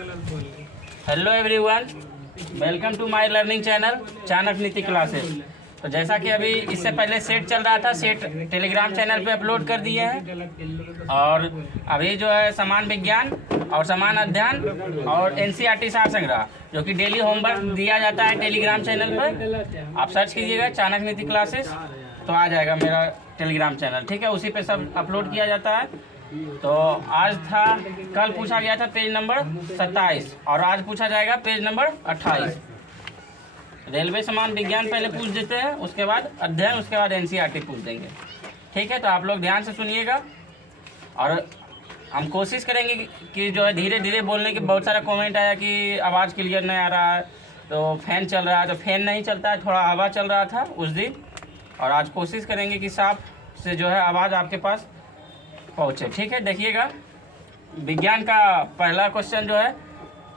Hello everyone, welcome to my learning channel Chanakya Niti classes. तो जैसा कि अभी इससे पहले सेट चल रहा था, सेट टेलीग्राम चैनल पे अपलोड कर दिए हैं। और अभी जो है समान विज्ञान और समान अध्ययन और एनसीईआरटी सार संग्रह जो कि डेली होमवर्क दिया जाता है टेलीग्राम चैनल पर। आप सर्च कीजिएगा चाणक्य नीति क्लासेस तो आ जाएगा मेरा टेलीग्राम चैनल, ठीक है। उसी पे सब अपलोड किया जाता है। तो आज था, कल पूछा गया था पेज नंबर 27 और आज पूछा जाएगा पेज नंबर 28। रेलवे समान विज्ञान पहले पूछ देते हैं, उसके बाद अध्ययन, उसके बाद एनसीईआरटी पूछ देंगे, ठीक है। तो आप लोग ध्यान से सुनिएगा और हम कोशिश करेंगे कि जो है धीरे धीरे बोलने के। बहुत सारा कमेंट आया कि आवाज़ क्लियर नहीं आ रहा है, तो फैन चल रहा है। तो फैन नहीं चलता है, थोड़ा हवा चल रहा था उस दिन, और आज कोशिश करेंगे कि साफ से जो है आवाज़ आपके पास पहुँचे, ठीक है। देखिएगा, विज्ञान का पहला क्वेश्चन जो है,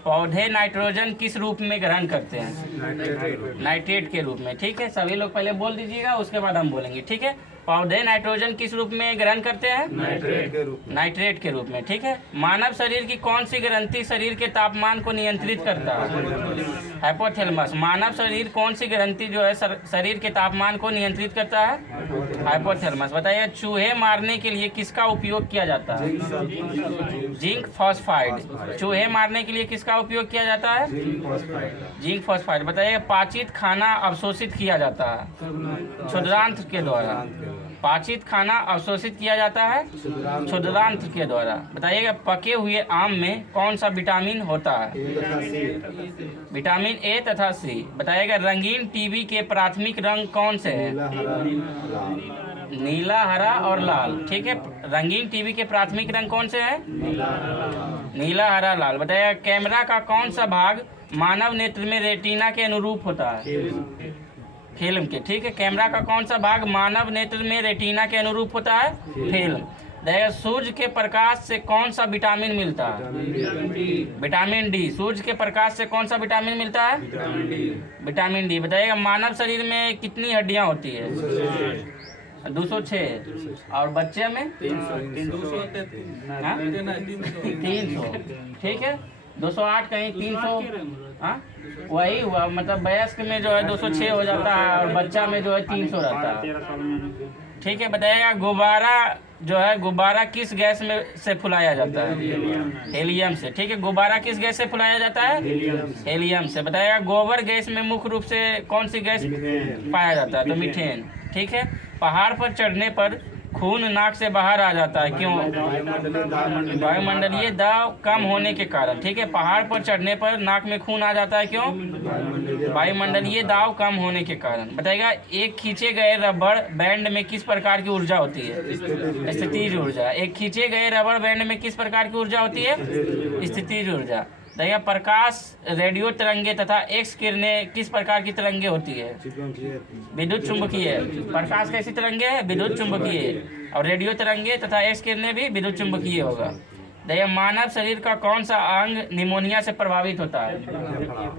पौधे नाइट्रोजन किस रूप में ग्रहण करते हैं? नाइट्रेट के रूप में, ठीक है। सभी लोग पहले बोल दीजिएगा, उसके बाद हम बोलेंगे, ठीक है। पौधे नाइट्रोजन किस रूप में ग्रहण करते हैं? नाइट्रेट के रूप में, ठीक है। मानव शरीर की कौन सी ग्रंथि शरीर के तापमान को नियंत्रित करता है? हाइपोथैलेमस। मानव शरीर कौन सी ग्रंथि जो है शरीर के तापमान को नियंत्रित करता है? हाइपोथैलेमस। बताइए, चूहे मारने के लिए किसका उपयोग किया जाता है? Zinc phosphide. चूहे मारने के लिए किसका उपयोग किया जाता है? Zinc phosphide. बताइए, पाचित खाना अवशोषित किया जाता है? क्षुद्रांत्र के द्वारा। पाचित खाना अवशोषित किया जाता है क्षुद्रांत्र के द्वारा। बताइएगा, पके हुए आम में कौन सा विटामिन होता है? विटामिन ए तथा सी। बताइएगा, रंगीन टीवी के प्राथमिक रंग कौन से हैं? नीला, हरा और लाल, ठीक है। रंगीन टीवी के प्राथमिक रंग कौन से हैं? नीला, हरा, लाल। बताइएगा, कैमरा का कौन सा भाग मानव नेत्र में रेटिना के अनुरूप होता है? फिल्म के, ठीक है। कैमरा का कौन सा भाग मानव नेत्र में रेटिना के अनुरूप होता है? फिल्म। देखिए, सूर्य के प्रकाश से कौन सा विटामिन मिलता है? Vitamin D. सूर्य के प्रकाश से कौन सा विटामिन मिलता है? Vitamin D. बताइएगा, मानव शरीर में कितनी हड्डियां होती है? 206। और बच्चे में 300, ठीक है। 208 कहीं 300, हाँ वही हुआ। मतलब वयस्क में जो है 206 हो जाता है और बच्चा में जो है 300 रहता है, ठीक है। बताइएगा, गुब्बारा जो है, गुब्बारा किस गैस में से फुलाया जाता है? हेलियम से, ठीक है। गुब्बारा किस गैस से फुलाया जाता है? हेलियम से। बताइएगा, गोबर गैस में मुख्य रूप से कौन सी गैस पाया जाता है? तो मीथेन, ठीक है। पहाड़ पर चढ़ने पर खून नाक से बाहर आ जाता है, क्यों? वायुमंडलीय दाब कम होने के कारण, ठीक है। पहाड़ पर चढ़ने पर नाक में खून आ जाता है, क्यों? वायुमंडलीय दाब कम होने के कारण। बताइएगा, एक खींचे गए रबड़ बैंड में किस प्रकार की ऊर्जा होती है? स्थितिज ऊर्जा। एक खींचे गए रबड़ बैंड में किस प्रकार की ऊर्जा होती है? स्थितिज ऊर्जा। देखिए, प्रकाश, रेडियो तरंगे तथा एक्स किरणें किस प्रकार की तरंगे होती है? विद्युत चुंबकीय। प्रकाश कैसी तरंगे है? विद्युत चुंबकीय। और रेडियो तरंगे तथा एक्स किरणें भी विद्युत चुंबकीय होगा। देखिए, मानव शरीर का कौन सा अंग निमोनिया से प्रभावित होता है?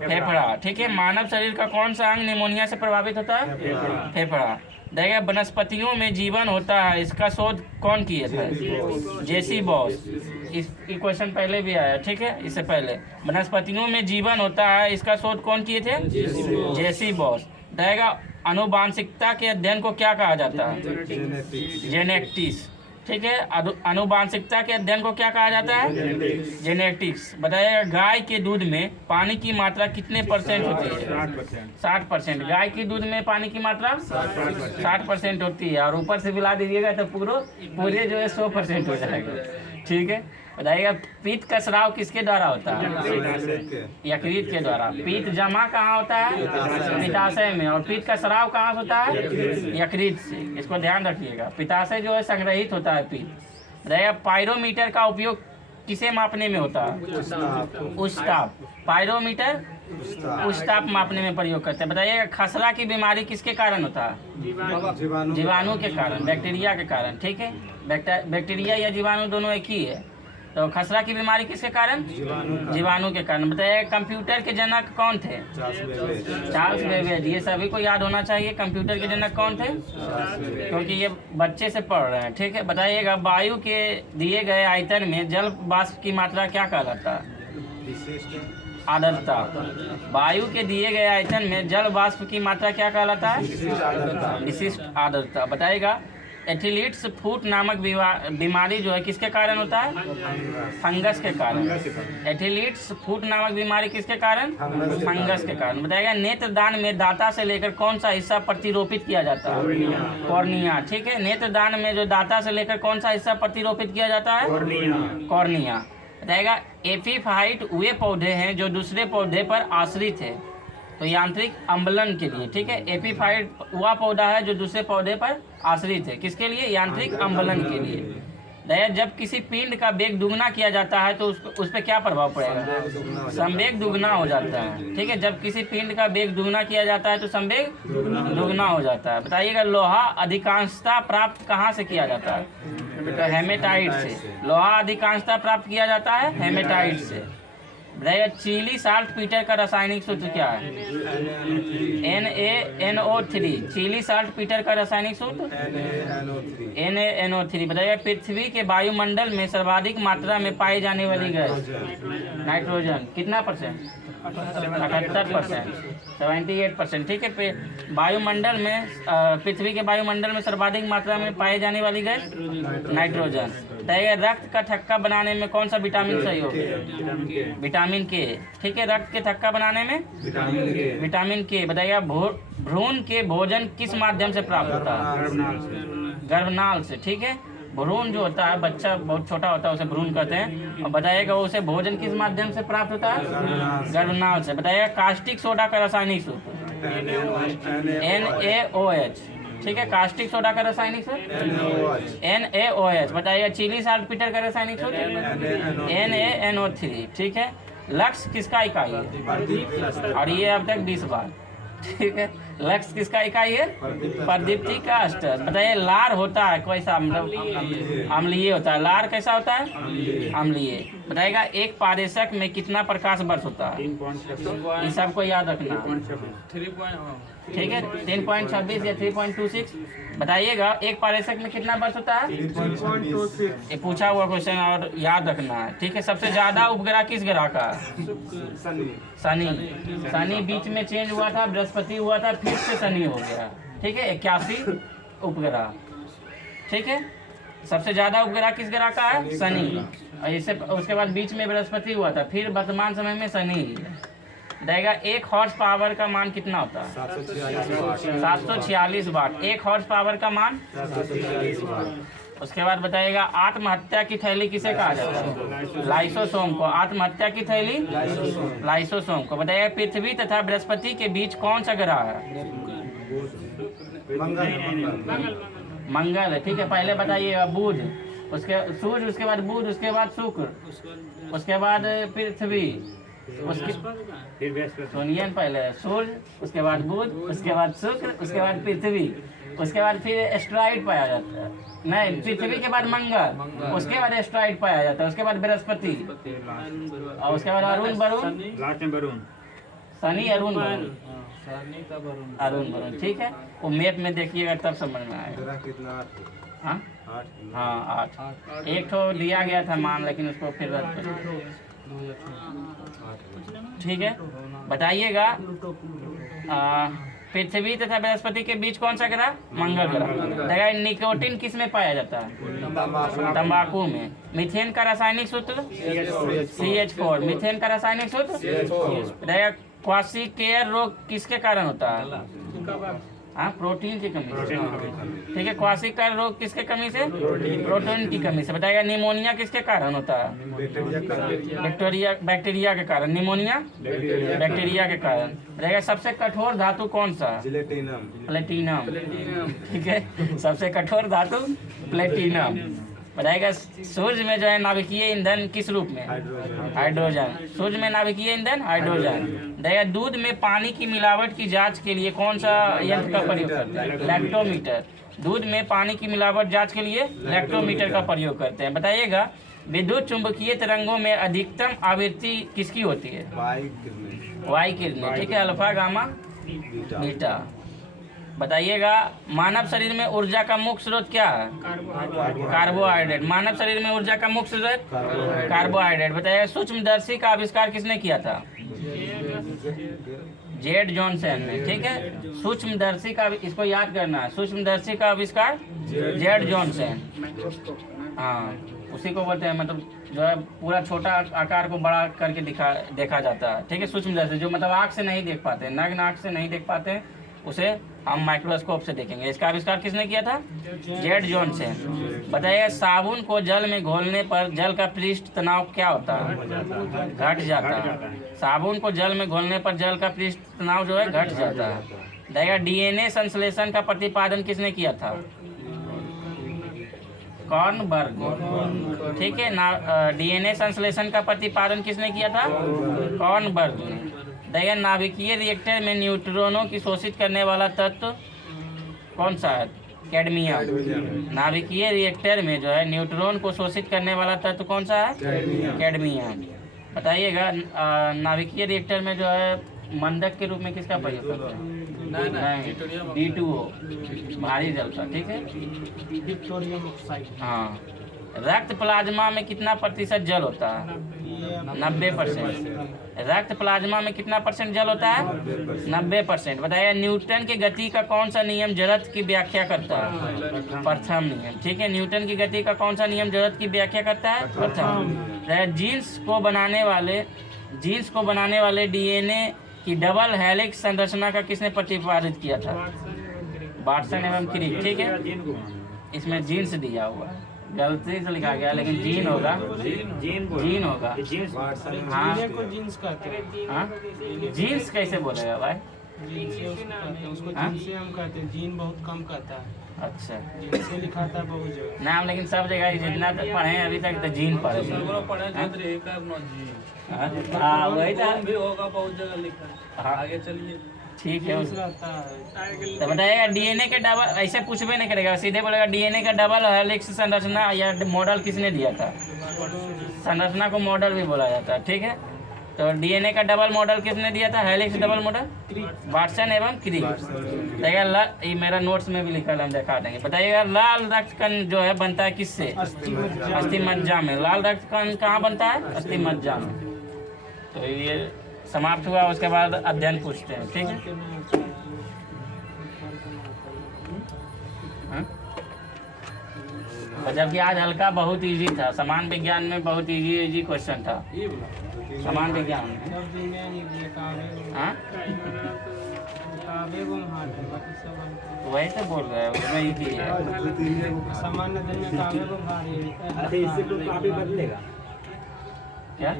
फेफड़ा, ठीक है। मानव शरीर का कौन सा अंग निमोनिया से प्रभावित होता है? फेफड़ा। देखिए, वनस्पतियों में जीवन होता है, इसका शोध कौन किया था? जेसी बॉस। इस क्वेश्चन पहले भी आया, ठीक है, इससे पहले। वनस्पतियों में जीवन होता है, इसका शोध कौन किए थे? जेसी बॉस। देखिएगा, आनुवांशिकता के अध्ययन को क्या कहा जाता है? जेनेटिक्स, ठीक है। आनुवांशिकता के अध्ययन को क्या कहा जाता है? जेनेटिक्स। बताइएगा, गाय के दूध में पानी की मात्रा कितने % होती है? 60%। गाय के दूध में पानी की मात्रा 60% होती है, और ऊपर से मिला दीजिएगा तो पूरे जो है 100% हो जाएगा, ठीक है। बताइएगा, पित्त का स्राव किसके द्वारा होता है? यकृत के द्वारा। पित्त जमा कहाँ होता है? पित्ताशय में। और पित्त का स्राव कहाँ से होता है? यकृत से। इसको ध्यान रखिएगा। पित्ताशय जो है संग्रहित होता है पित्त। बताइएगा, पायरोमीटर का उपयोग किसे मापने में होता है? उष्ताप। पायरोमीटर उष्ताप मापने में प्रयोग करते हैं। बताइएगा, खसरा की बीमारी किसके कारण होता है? जीवाणु के कारण, बैक्टीरिया के कारण, ठीक है। बैक्टीरिया या जीवाणु दोनों एक ही है। तो खसरा की बीमारी किसके कारण? जीवाणु के कारण। बताइए, कंप्यूटर के जनक कौन थे? Charles Babbage. ये सभी को याद होना चाहिए, कंप्यूटर के जनक कौन थे, क्योंकि ये बच्चे से पढ़ रहे हैं, ठीक है। बताइएगा, वायु के दिए गए आयतन में जल वाष्प की मात्रा क्या कहलाता है? आर्द्रता। वायु के दिए गए आयतन में जल वाष्प की मात्रा क्या कहलाता है? विशिष्ट आर्द्रता। बताएगा एथिलीट्स फुट नामक बीमारी जो है किसके कारण होता है? फंगस के कारण। एथिलीट्स फुट नामक बीमारी किसके कारण? फंगस के कारण। बताएगा नेत्रदान में दाता से लेकर कौन सा हिस्सा प्रतिरोपित किया जाता है? कॉर्निया। ठीक है, नेत्रदान में जो दाता से लेकर कौन सा हिस्सा प्रतिरोपित किया जाता है? कॉर्निया। बताएगा एपीफाइट वे पौधे हैं जो दूसरे पौधे पर आश्रित है, तो यांत्रिक अम्बलन के लिए। ठीक है, एपीफाइट वह पौधा है जो दूसरे पौधे पर आश्रित है, किसके लिए? यांत्रिक अम्बलन के लिए। दया जब किसी पिंड का वेग दुगना किया जाता है तो उस पर क्या प्रभाव पड़ेगा? संवेग दुगना हो जाता है। ठीक है, जब किसी पिंड का वेग दुगना किया जाता है तो संवेग दुगना हो जाता है। बताइएगा लोहा अधिकांशतः प्राप्त कहाँ से किया जाता है? तो हेमेटाइट से। लोहा अधिकांशतः प्राप्त किया जाता है हेमेटाइट से। बताइए चीली साल्ट पीटर का रासायनिक सूत्र क्या है? NaNO3। चीली साल्ट पीटर का रासायनिक सूत्र NaNO3। बताइए पृथ्वी के वायुमंडल में सर्वाधिक मात्रा में पाई जाने वाली गैस नाइट्रोजन कितना %? 78%, 78%। ठीक है, वायुमंडल में पृथ्वी के वायुमंडल में सर्वाधिक मात्रा में पाई जाने वाली गैस नाइट्रोजन। बताइए रक्त का थक्का बनाने में कौन सा विटामिन सहयोग? विटामिन के। ठीक है, रक्त के थक्का बनाने में विटामिन के। बताइए भ्रूण के भोजन किस माध्यम से प्राप्त होता है? गर्भनाल से। ठीक है, भ्रूण जो होता है, बच्चा बहुत छोटा होता है उसे भ्रूण कहते हैं। और बताइएगा उसे भोजन किस माध्यम से प्राप्त होता है? गर्भनाल से। बताइएगा कास्टिक सोडा का रासायनिक सूत्र NaOH। ठीक है, कास्टिक सोडा का रासायनिक सूत्र NaOH। बताइएगा चिली साल्ट पीटर का रासायनिक सूत्र NaNO3। ठीक है, लक्ष्य किसका इकाई है? और ये अब तक 20 बार। ठीक है, लक्ष्य किसका इकाई है? प्रदीप्ति का अस्तर। बताइए लार होता है कैसा? मतलब अम्लीय होता है। लार कैसा होता है? अम्लीय। बताइएगा एक पारेषक में कितना प्रकाश वर्ष होता है? ये सबको याद रखना। ठीक है, 3.26 या 3.26। बताइएगा एक पारेषक में कितना वर्ष होता है? 3.26। ये पूछा हुआ क्वेश्चन और याद रखना है। ठीक है, सबसे ज्यादा उपग्रह किस ग्रह का? शनि। शनि बीच में चेंज हुआ था, बृहस्पति हुआ था, फिर से शनि हो गया। ठीक है, 81 उपग्रह। ठीक है, सबसे ज्यादा उपग्रह किस ग्रह का है? शनि। और इससे उसके बाद बीच में बृहस्पति हुआ था, फिर वर्तमान समय में शनि। देगा एक हॉर्स पावर का मान कितना होता है? 746 वाट। एक हॉर्स पावर का मान 746 वाट। उसके बाद बताइएगा आत्महत्या की थैली किसे कहा जाता है? लाइसोसोम को। आत्महत्या की थैली लाइसोसोम को। बताइएगा पृथ्वी तथा बृहस्पति के बीच कौन सा ग्रह है? मंगल है। ठीक है, पहले बताइएगा बुध, उसके सूर्य, उसके बाद बुध, उसके बाद शुक्र, उसके बाद पृथ्वी, उसके सुनिए पहले सूर्य, उसके बाद बुध, उसके बाद शुक्र, उसके बाद पृथ्वी, उसके बाद फिर एस्ट्रॉइड पाया जाता है। नहीं, पृथ्वी के बाद मंगल, उसके बाद एस्ट्रॉइड पाया जाता है, उसके बाद बृहस्पति, और उसके बाद अरुण वरुण, शनि अरुण वरुण, अरुण वरुण। ठीक है, वो मैप में देखिएगा तब समझ में आएगा। हाँ हाँ 8। एक तो दिया गया था मान, लेकिन उसको फिर रद्द कर। ठीक है, बताइएगा पृथ्वी तथा बृहस्पति के बीच कौन सा ग्रह? मंगल ग्रह। देखा निकोटिन किस में पाया जाता है? तंबाकू में। मीथेन का रासायनिक सूत्र CH4। मीथेन का रासायनिक सूत्र देखा क्वार्सिकेयर रोग किसके कारण होता है? हाँ, प्रोटीन की कमी से। ठीक है, क्वार्सिकेयर रोग किसके कमी से? प्रोटीन की कमी से। बताइएगा निमोनिया किसके कारण होता है? बैक्टीरिया के कारण। निमोनिया बैक्टीरिया के कारण। बताइएगा सबसे कठोर धातु कौन सा? प्लेटिनम। ठीक है, सबसे कठोर धातु प्लेटिनम। बताइएगा सूर्य में जो है नाभिकीय ईंधन किस रूप में? हाइड्रोजन। सूर्य में नाभिकीय ईंधन हाइड्रोजन। देखिएगा दूध में पानी की मिलावट की जांच के लिए कौन सा यंत्र का प्रयोग करते हैं? लैक्टोमीटर। दूध में पानी की मिलावट जांच के लिए लैक्टोमीटर का प्रयोग करते हैं। बताइएगा विद्युत चुंबकीय तरंगों में अधिकतम आवृत्ति किसकी होती है? वाई किरणें। ठीक है, अल्फा गामा बीटा। बताइएगा मानव शरीर में ऊर्जा का मुख्य स्रोत क्या है? कार्बोहाइड्रेट। मानव शरीर में ऊर्जा का मुख्य स्रोत कार्बोहाइड्रेट। बताइएगा सूक्ष्मदर्शी का आविष्कार किसने किया था? जेड जॉनसन ने। ठीक है, सूक्ष्मदर्शी का, इसको याद करना है, सूक्ष्मदर्शी का आविष्कार जेड जॉनसन। हाँ, उसी को बोलते हैं, मतलब जो है पूरा छोटा आकार को बड़ा करके देखा जाता है। ठीक है, सूक्ष्मदर्शी जो मतलब आँख से नहीं देख पाते, नग्न आँख से नहीं देख पाते, उसे हम माइक्रोस्कोप से देखेंगे। इसका आविष्कार किसने किया था? Z Johnson. बताइए साबुन को जल में घोलने पर जल का पृष्ठ तनाव क्या होता है? घट जाता है। साबुन को जल में घोलने पर जल का पृष्ठ तनाव जो है घट जाता है। बताइएगा डीएनए संश्लेषण का प्रतिपादन किसने किया था? कॉर्नबर्ग। ठीक है ना, डीएनए संश्लेषण का प्रतिपादन किसने किया था? कॉर्नबर्ग ने। देखिए नाभिकीय रिएक्टर में न्यूट्रॉनों की शोषित करने वाला तत्व कौन सा है? कैडमियम। नाभिकीय रिएक्टर में जो है न्यूट्रॉन को शोषित करने वाला तत्व कौन सा है? कैडमियम। बताइएगा नाभिकीय रिएक्टर में जो है मंदक के रूप में किसका प्रयोग करते हैं? नहीं, D2O, भारी जलता। ठीक है, डिप्टोरियम ऑक्साइड। हाँ। रक्त प्लाज्मा में कितना प्रतिशत जल होता है? 90%। रक्त प्लाज्मा में कितना परसेंट जल होता है? 90%। बताइए न्यूटन की गति का कौन सा नियम जड़त्व की व्याख्या करता है? प्रथम नियम। ठीक है, न्यूटन की गति का कौन सा नियम जड़त्व की व्याख्या करता है? प्रथम। जीन्स को बनाने वाले डीएनए की डबल हेलिक्स संरचना का किसने प्रतिपादित किया था? वाटसन एवं क्रिक। ठीक है, इसमें जीन्स दिया हुआ है, गलती से लिखा गया, लेकिन जीन होगा, जीन होगा। हाँ, जीन्स कहते हैं। हाँ, जीन्स कैसे बोलेगा भाई? उसको जीन्स से हम कहते हैं, जीन बहुत कम कहता है। अच्छा, जीन से लिखा था बहुत जगह नाम, लेकिन सब जगह जितना तक पढ़े हैं अभी तक तो जीन पढ़े। हाँ वही था, बहुत जगह लिखा है। आगे चलिए। ठीक है। रहता है। तो बताइएगा डीएनए के डबल, ऐसे पूछबे नहीं करेगा, सीधे बोलेगा डीएनए का डबल हेलिक्स संरचना या मॉडल किसने दिया था? संरचना को मॉडल भी बोला जाता है। ठीक है, तो डीएनए का डबल मॉडल किसने दिया था? हेलिक्स डबल मॉडल वाटसन एवं क्रिक। बताइएगा ये मेरा नोट्स में भी लिखा है, हम दिखा देंगे। बताइएगा लाल रक्त कण जो है बनता है किससे? अस्थि मज्जा में। लाल रक्त कण कहाँ बनता है? अस्थि मज्जा में। तो ये समाप्त हुआ, उसके बाद अध्ययन पूछते हैं। ठीक है, और जबकि आज हल्का बहुत इजी था, समान विज्ञान में बहुत इजी क्वेश्चन था। समान विज्ञान में हाँ? वही तो बोल रहे हैं, वही भी है। सामान्य दिन में काव्य को भारी बदलेगा क्या?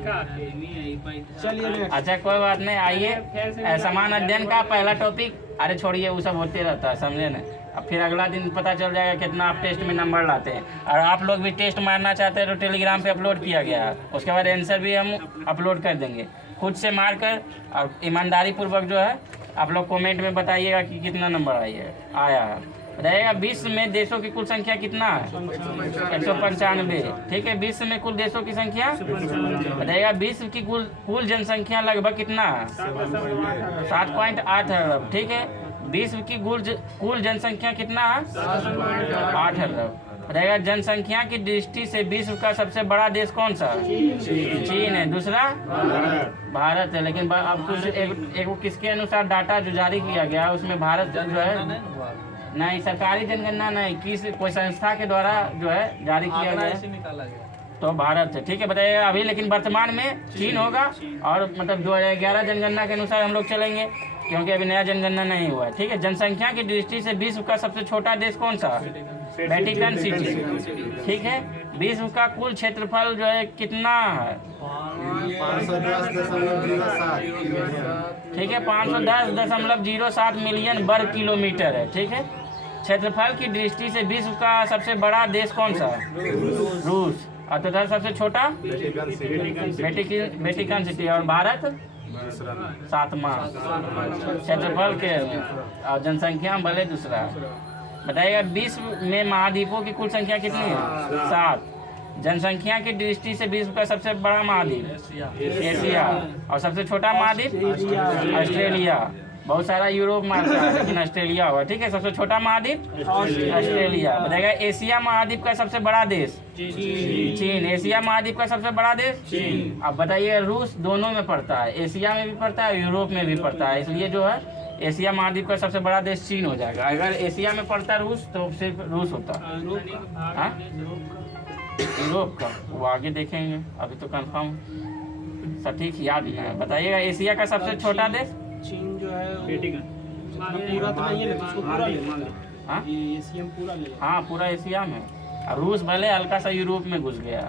चलिए अच्छा कोई बात नहीं, आइए समान अध्ययन का पहला टॉपिक। अरे छोड़िए, वो सब होते रहता है, समझे ना। अब फिर अगला दिन पता चल जाएगा कितना आप टेस्ट में नंबर लाते हैं। और आप लोग भी टेस्ट मारना चाहते हैं तो टेलीग्राम पे अपलोड किया गया है, उसके बाद आंसर भी हम अपलोड कर देंगे। खुद से मार कर और ईमानदारी पूर्वक जो है आप लोग कमेंट में बताइएगा कि कितना नंबर आया है। बताइएगा विश्व में देशों की कुल संख्या कितना है? 195। ठीक है, विश्व में कुल देशों की संख्या बताइएगा। विश्व की कुल जनसंख्या लगभग कितना है? 7.8 अरब। ठीक है, विश्व की कुल जनसंख्या कितना है? 8 अरब। बताइएगा जनसंख्या की दृष्टि से विश्व का सबसे बड़ा देश कौन सा है? चीन है। दूसरा भारत है। लेकिन अब कुछ एक किसके अनुसार डाटा जो जारी किया गया उसमें भारत जो है नहीं, सरकारी जनगणना नहीं, कोई संस्था के द्वारा जो है जारी किया गया तो भारत है। ठीक है, बताइएगा अभी, लेकिन वर्तमान में चीन होगा। और मतलब 2011 जनगणना के अनुसार हम लोग चलेंगे, क्योंकि अभी नया जनगणना नहीं हुआ है। ठीक है, जनसंख्या की दृष्टि से विश्व का सबसे छोटा देश कौन सा? Vatican city. ठीक है, विश्व का कुल क्षेत्रफल जो है कितना है? ठीक है, 510.07 मिलियन वर्ग किलोमीटर है। ठीक है, क्षेत्रफल की दृष्टि से विश्व का सबसे बड़ा देश कौन सा है? रूस। और तथा सबसे छोटा वेटिकन सिटी। और भारत 7वां क्षेत्रफल के और जनसंख्या में भले दूसरा। बताइएगा विश्व में महाद्वीपों की कुल संख्या कितनी है? 7। जनसंख्या की दृष्टि से विश्व का सबसे बड़ा महाद्वीप एशिया और सबसे छोटा महाद्वीप ऑस्ट्रेलिया। बहुत सारा यूरोप मारता है लेकिन ऑस्ट्रेलिया होगा। ठीक है, सबसे छोटा महाद्वीप ऑस्ट्रेलिया। बताएगा एशिया महाद्वीप का सबसे बड़ा देश चीन। एशिया महाद्वीप का सबसे बड़ा देश चीन। अब बताइए रूस दोनों में पड़ता है, एशिया में भी पड़ता है यूरोप में भी पड़ता है, इसलिए जो है एशिया महाद्वीप का सबसे बड़ा देश चीन हो जाएगा। अगर एशिया में पड़ता रूस तो सिर्फ रूस होता। हाँ यूरोप का वो आगे देखेंगे, अभी तो कंफर्म सटीक याद नहीं है। बताइएगा एशिया का सबसे छोटा देश चीन जो है पूरा तो नहीं है लेकिन उसको पूरा ले लेगा। हाँ एशिया पूरा ले लेगा। हाँ पूरा एशिया में। और रूस भले हल्का सा यूरोप में घुस गया।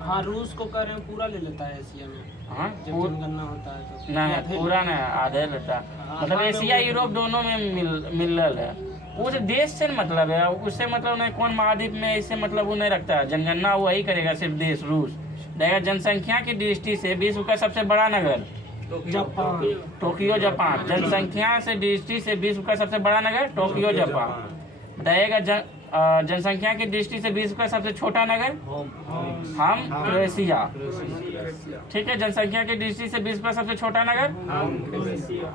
हाँ रूस को कह रहे हैं पूरा ले लेता है एशिया में, हाँ जब जनगणना होता है तो नहीं पूरा नहीं, आधे लेता। मतलब एशिया यूरोप दोनों में मिलल है। उस देश से मतलब है, उससे मतलब नहीं कौन महाद्वीप में, इससे मतलब वो नहीं रखता है। जनगणना वही करेगा सिर्फ देश रूस। देखा जनसंख्या की दृष्टि से विश्व का सबसे बड़ा नगर जापान। Tokyo Japan. जनसंख्या से दृष्टि से विश्व का सबसे बड़ा नगर टोक्यो जापान। बताइएगा जनसंख्या की दृष्टि से विश्व का सबसे छोटा नगर हम क्रोएशिया। ठीक है, जनसंख्या की दृष्टि से विश्व का सबसे छोटा नगर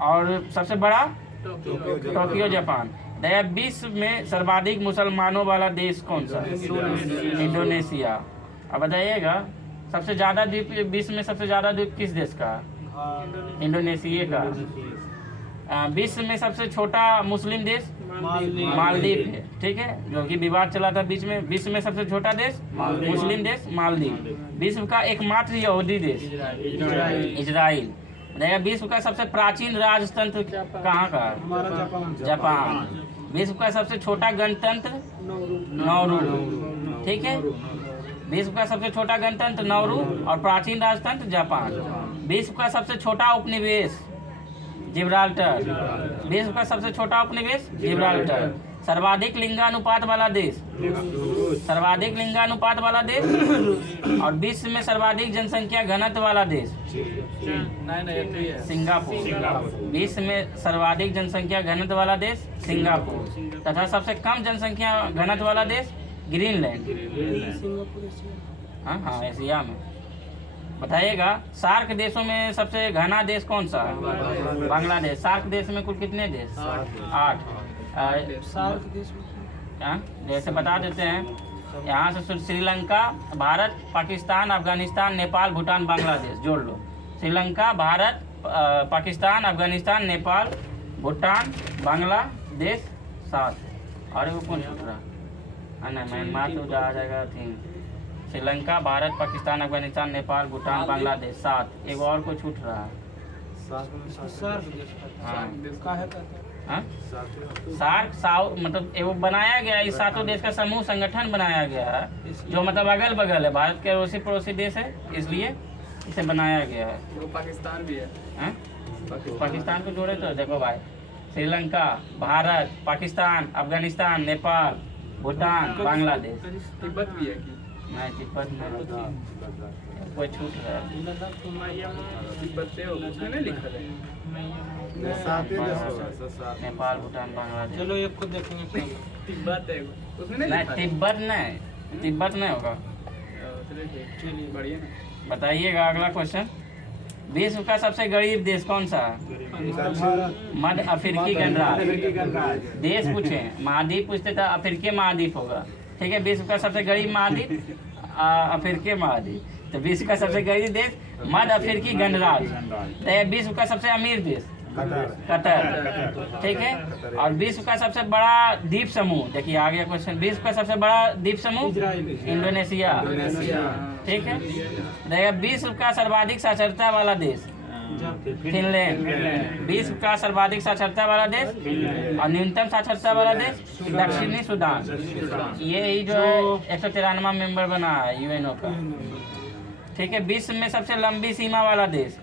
और सबसे बड़ा टोक्यो जापान। दया विश्व में सर्वाधिक मुसलमानों वाला देश कौन सा? इंडोनेशिया। अब बताइएगा सबसे ज्यादा द्वीप विश्व में सबसे ज्यादा द्वीप किस देश का? इंडोनेशिया का। विश्व में सबसे छोटा मुस्लिम देश मालदीव है। ठीक है, जो कि विवाद चला था बीच में। विश्व में सबसे छोटा देश मुस्लिम देश मालदीव। विश्व का एकमात्र यहूदी देश इजराइल। विश्व का सबसे प्राचीन राजतंत्र कहाँ का? जापान। विश्व का सबसे छोटा गणतंत्र नौरू। ठीक है, विश्व का सबसे छोटा गणतंत्र नौरू और प्राचीन राजतंत्र जापान। विश्व का सबसे छोटा उपनिवेश जिब्राल्टर। विश्व का सबसे छोटा उपनिवेश जिब्राल्टर। सर्वाधिक लिंगानुपात वाला देश सर्वाधिक लिंगानुपात वाला देश और विश्व में सर्वाधिक जनसंख्या घनत्व वाला देश सिंगापुर। विश्व में सर्वाधिक जनसंख्या घनत्व वाला देश सिंगापुर तथा सबसे कम जनसंख्या घनत्व वाला देश ग्रीनलैंड। हाँ एशिया में। बताइएगा सार्क देशों में सबसे घना देश कौन सा? बांग्लादेश। सार्क देश में कुल कितने देश? 8। सार्क देश जैसे बता देते हैं, यहाँ से श्रीलंका, भारत, पाकिस्तान, अफगानिस्तान, नेपाल, भूटान, बांग्लादेश जोड़ लो। श्रीलंका, भारत, पाकिस्तान, अफगानिस्तान, नेपाल, भूटान, बांग्लादेश 7। और वो कौन छूट रहा? नहीं म्यांमार तो आ जाएगा। श्रीलंका, भारत, पाकिस्तान, अफगानिस्तान, नेपाल, भूटान, बांग्लादेश 7। एक और को छूट रहा है। सार्क मतलब वो बनाया गया, इस 7 देश का समूह संगठन बनाया गया है जो मतलब अगल बगल है, भारत के अड़ोसी पड़ोसी देश है, इसलिए इसे बनाया गया है। वो पाकिस्तान भी है। पाकिस्तान को जोड़े तो देखो भाई, श्रीलंका, भारत, पाकिस्तान, अफगानिस्तान, नेपाल, भूटान, बांग्लादेश। तिब्बत भी है कि नहीं? तिब्बत में कोई छूट रहा है। तिब्बत से उसमें नहीं लिखा है। नेपाल, भूटान, बांग्लादेश। चलो एक को देखेंगे। तिब्बत है उसमें नहीं नहीं लिखा है। तिब्बत नहीं होगा। चलिए बढ़िया ना। बताइएगा अगला क्वेश्चन। विश्व का सबसे गरीब देश कौन सा? मध्य अफ्रीकी गणराज्य। देश पूछे, महाद्वीप पूछते तो अफ्रीकी महाद्वीप होगा। ठीक है, विश्व का सबसे गरीब महाद्वीप अफ्रीकी महाद्वीप। तो विश्व का सबसे गरीब देश मध्य अफ्रीकी गणराज्य। तो विश्व का सबसे अमीर देश कतर। ठीक है, और विश्व का सबसे बड़ा द्वीप समूह, देखिए आ गया क्वेश्चन। विश्व का सबसे बड़ा द्वीप समूह इंडोनेशिया। ठीक है, देखिए विश्व का सर्वाधिक साक्षरता वाला देश फिनलैंड। विश्व का सर्वाधिक साक्षरता वाला देश और न्यूनतम साक्षरता वाला देश दक्षिणी सूडान। ये जो है 193वां मेंबर बना है यूएनओ का। ठीक है, विश्व में सबसे लंबी सीमा वाला देश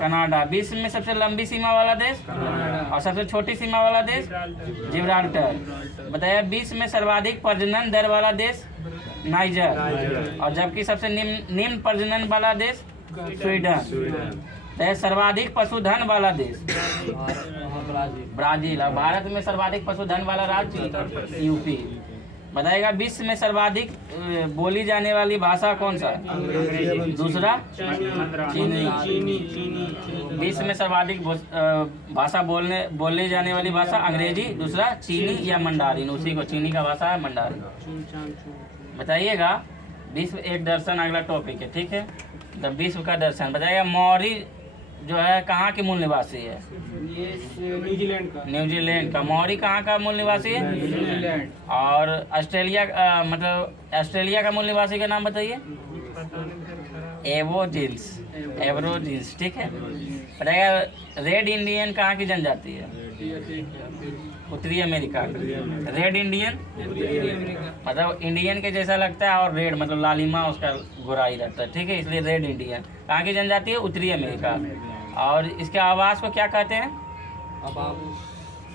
कनाडा। विश्व में सबसे लंबी सीमा वाला देश और सबसे छोटी सीमा वाला देश जिब्राल्टर। बताया विश्व में सर्वाधिक प्रजनन दर वाला देश नाइजर और जबकि सबसे निम्न प्रजनन वाला देश स्वीडन। सर्वाधिक पशुधन वाला देश ब्राजील। और भारत में सर्वाधिक पशुधन वाला राज्य यूपी। बताएगा विश्व में सर्वाधिक बोली जाने वाली भाषा कौन सा? दूसरा चीनी। विश्व में सर्वाधिक भाषा बोले जाने वाली भाषा अंग्रेजी, दूसरा चीनी या मंडारिन, उसी को चीनी का भाषा है मंडारिन। बताइएगा विश्व एक दर्शन अगला टॉपिक है, ठीक है। द विश्व का दर्शन बताइएगा मौर्य जो है कहाँ के मूल निवासी है? ये न्यूजीलैंड का। न्यूजीलैंड का। मौर्य कहाँ का मूल निवासी है? न्यूजीलैंड। और ऑस्ट्रेलिया मतलब ऑस्ट्रेलिया का मूल निवासी का नाम बताइए। एवरोजिन्स, ठीक है। बताइएगा रेड इंडियन कहाँ की जनजाति है? उत्तरी अमेरिका। रेड इंडियन मतलब इंडियन के जैसा लगता है और रेड मतलब लालिमा उसका गोराई रहता है, ठीक है, इसलिए रेड इंडियन। कहाँ की जनजाति है? उत्तरी अमेरिका। और इसके आवास को क्या कहते हैं?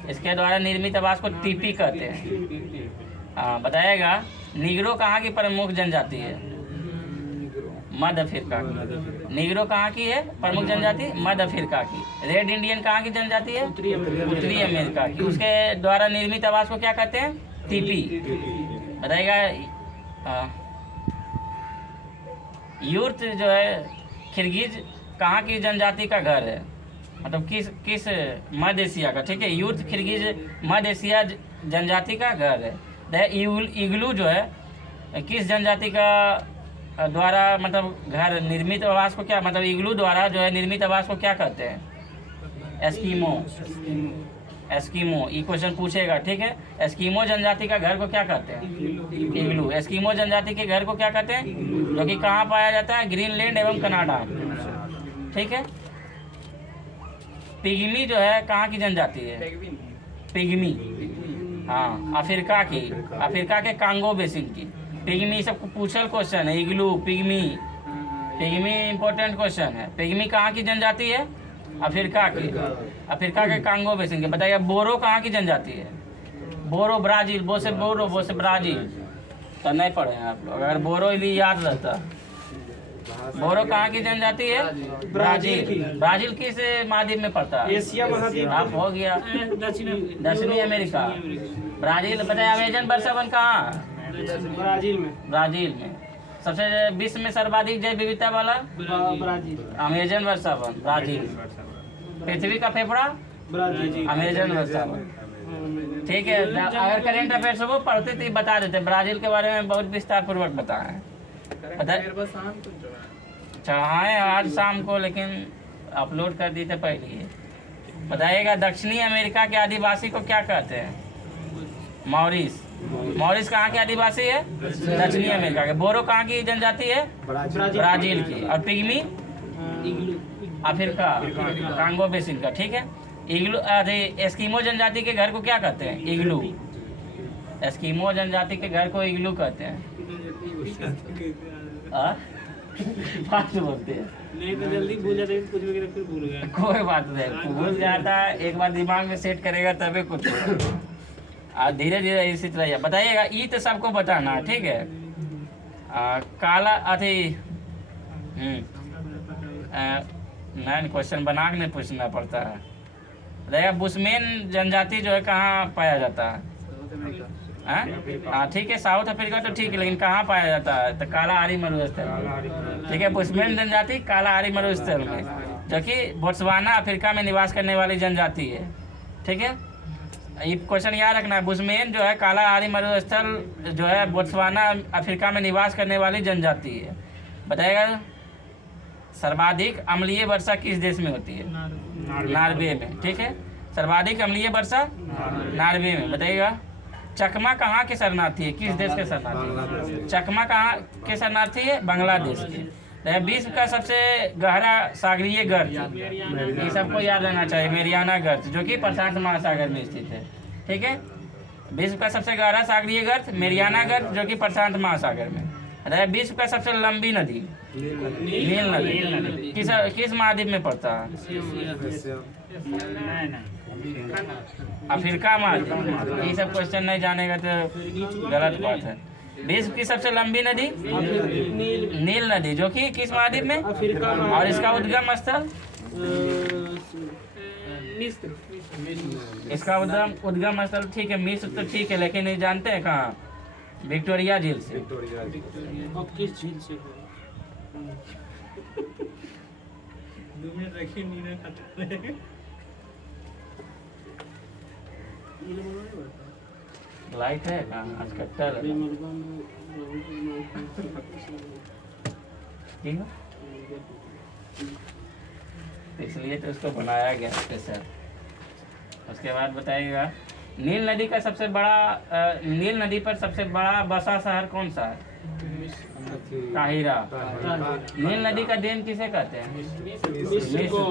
इसके द्वारा निर्मित आवास को टीपी कहते हैं। हाँ बताइएगा निग्रो कहाँ की प्रमुख जनजाति है? मध्य अफ्रीका की। निग्रो कहाँ की है प्रमुख जनजाति? मध्य अफ्रीका की। रेड इंडियन कहाँ की जनजाति है? उत्तरी अमेरिका की। उसके द्वारा निर्मित आवास को क्या कहते हैं? टीपी। बताइएगा यूर्त जो है किर्गिज कहाँ की जनजाति का घर है? मतलब किस मध्य एशिया का, ठीक है। यूर्त किर्गिज मध्य एशिया जनजाति का घर है। इग्लू जो है किस जनजाति का द्वारा मतलब घर निर्मित आवास को क्या मतलब इग्लू द्वारा जो है निर्मित आवास को क्या कहते हैं? एस्कीमो। ये क्वेश्चन पूछेगा, ठीक है। एस्कीमो जनजाति का घर को क्या कहते हैं? इग्लू। एस्कीमो जनजाति के घर को क्या कहते हैं? जो कि कहाँ पाया जाता है? ग्रीनलैंड एवं कनाडा, ठीक है। पिग्मी जो है कहाँ की जनजाति है? पिग्मी, हाँ अफ्रीका की, अफ्रीका के कांगो बेसिन की। पिग्मी सबको पूछल क्वेश्चन है। इग्लू, पिग्मी इंपॉर्टेंट क्वेश्चन है। पिग्मी कहाँ की जनजाति है? अफ्रीका की, अफ्रीका के कांगो बेसिन के। बताइए बोरो कहाँ की जनजाति है? बोरो ब्राजील, बो से ब्राजील। तो नहीं पढ़े हैं आप लोग, अगर बोरो यदि याद रहता। बोरो कहाँ की जनजाति है? ब्राजील। ब्राजील किस महाद्वीप में पड़ता है? एशिया महाद्वीप। आप हो गया दक्षिणी अमेरिका। ब्राजील। बताइए अमेजन वर्षावन कहाँ? ब्राजील में। सबसे विश्व में सर्वाधिक जैव विविधता वाला? ब्राजील। अमेजन वर्षावन ब्राजील। पृथ्वी का फेफड़ा? ब्राजील। अमेजन वर्षावन, ठीक है। अगर करेंट अफेयर्स वो पढ़ते थे बता देते। ब्राजील के बारे में बहुत विस्तार पूर्वक बताएं। चढ़ाएँ आज शाम को, लेकिन अपलोड कर दिए थे पहले ही। बताइएगा दक्षिणी अमेरिका के आदिवासी को क्या कहते हैं? मॉरिस। मॉरिस कहाँ के आदिवासी है? दक्षिणी अमेरिका के। बोरो कहाँ की जनजाति है? ब्राजील की। और पिग्मी अफ्रीका कांगो बेसिन का, ठीक है। इग्लू एस्कीमो जनजाति के घर को क्या कहते हैं? इग्लू। एस्कीमो जनजाति के घर को इग्लू कहते हैं। फास्ट बोलते हैं, नहीं तो जल्दी भूल जाते हैं, कुछ वगैरह फिर भूल गए। कोई बात नहीं, भूल जाता है, एक बार दिमाग में सेट करेगा तभी कुछ होगा। धीरे धीरे इसी तरह है। बताइएगा ई तो सबको बताना, ठीक है। काला अथी नहीं क्वेश्चन बना के नहीं पूछना पड़ता है। बताइएगा बुशमैन जनजाति जो है कहाँ पाया जाता है? हाँ ठीक है, साउथ अफ्रीका तो ठीक है, लेकिन कहाँ पाया जाता है? तो काला आरी मरुस्थल, ठीक है। बुशमैन जनजाति काला आरी मरुस्थल में, जो कि बोत्सवाना अफ्रीका में निवास करने वाली जनजाति है, ठीक है। ये क्वेश्चन याद रखना है। बुशमैन जो है काला आरी मरुस्थल जो है बोत्सवाना अफ्रीका में निवास करने वाली जनजाति है। बताइएगा सर्वाधिक अम्लीय वर्षा किस देश में होती है? नॉर्वे में, ठीक है। सर्वाधिक अम्लीय वर्षा नॉर्वे में। बताइएगा चकमा कहाँ के शरणार्थी है? किस देश के शरणार्थी है? चकमा कहाँ के शरणार्थी है? बांग्लादेश के। विश्व का सबसे गहरा सागरीय गर्त, ये सबको याद रहना चाहिए, मेरियाना गर्त, जो कि प्रशांत महासागर में स्थित है, ठीक है। विश्व का सबसे गहरा सागरीय गर्त मेरियाना गर्त, जो कि प्रशांत महासागर में। विश्व का सबसे लंबी नदी नील नदी किस महाद्वीप में पड़ता है? अफ्रीका महाद्वीप। ये सब क्वेश्चन नहीं जानेगा तो गलत बात है। विश्व की सबसे लंबी नदी नील नदी, जो कि किस महाद्वीप में? और इसका उद्गम स्थल? इसका उद्गम स्थल ठीक है, मिस्र तो ठीक है, लेकिन नहीं जानते हैं कहाँ? विक्टोरिया झील से। अब किस झील से हो? लाइट है कहाँ? आज कट्टर है। ठीक है, इसलिए तो इसको बनाया गया स्पेशल। उसके बाद बताइएगा नील नदी का सबसे बड़ा नील नदी पर सबसे बड़ा बसा शहर कौन सा है? काहिरा। नील नदी का देन किसे कहते हैं? मिस्र को।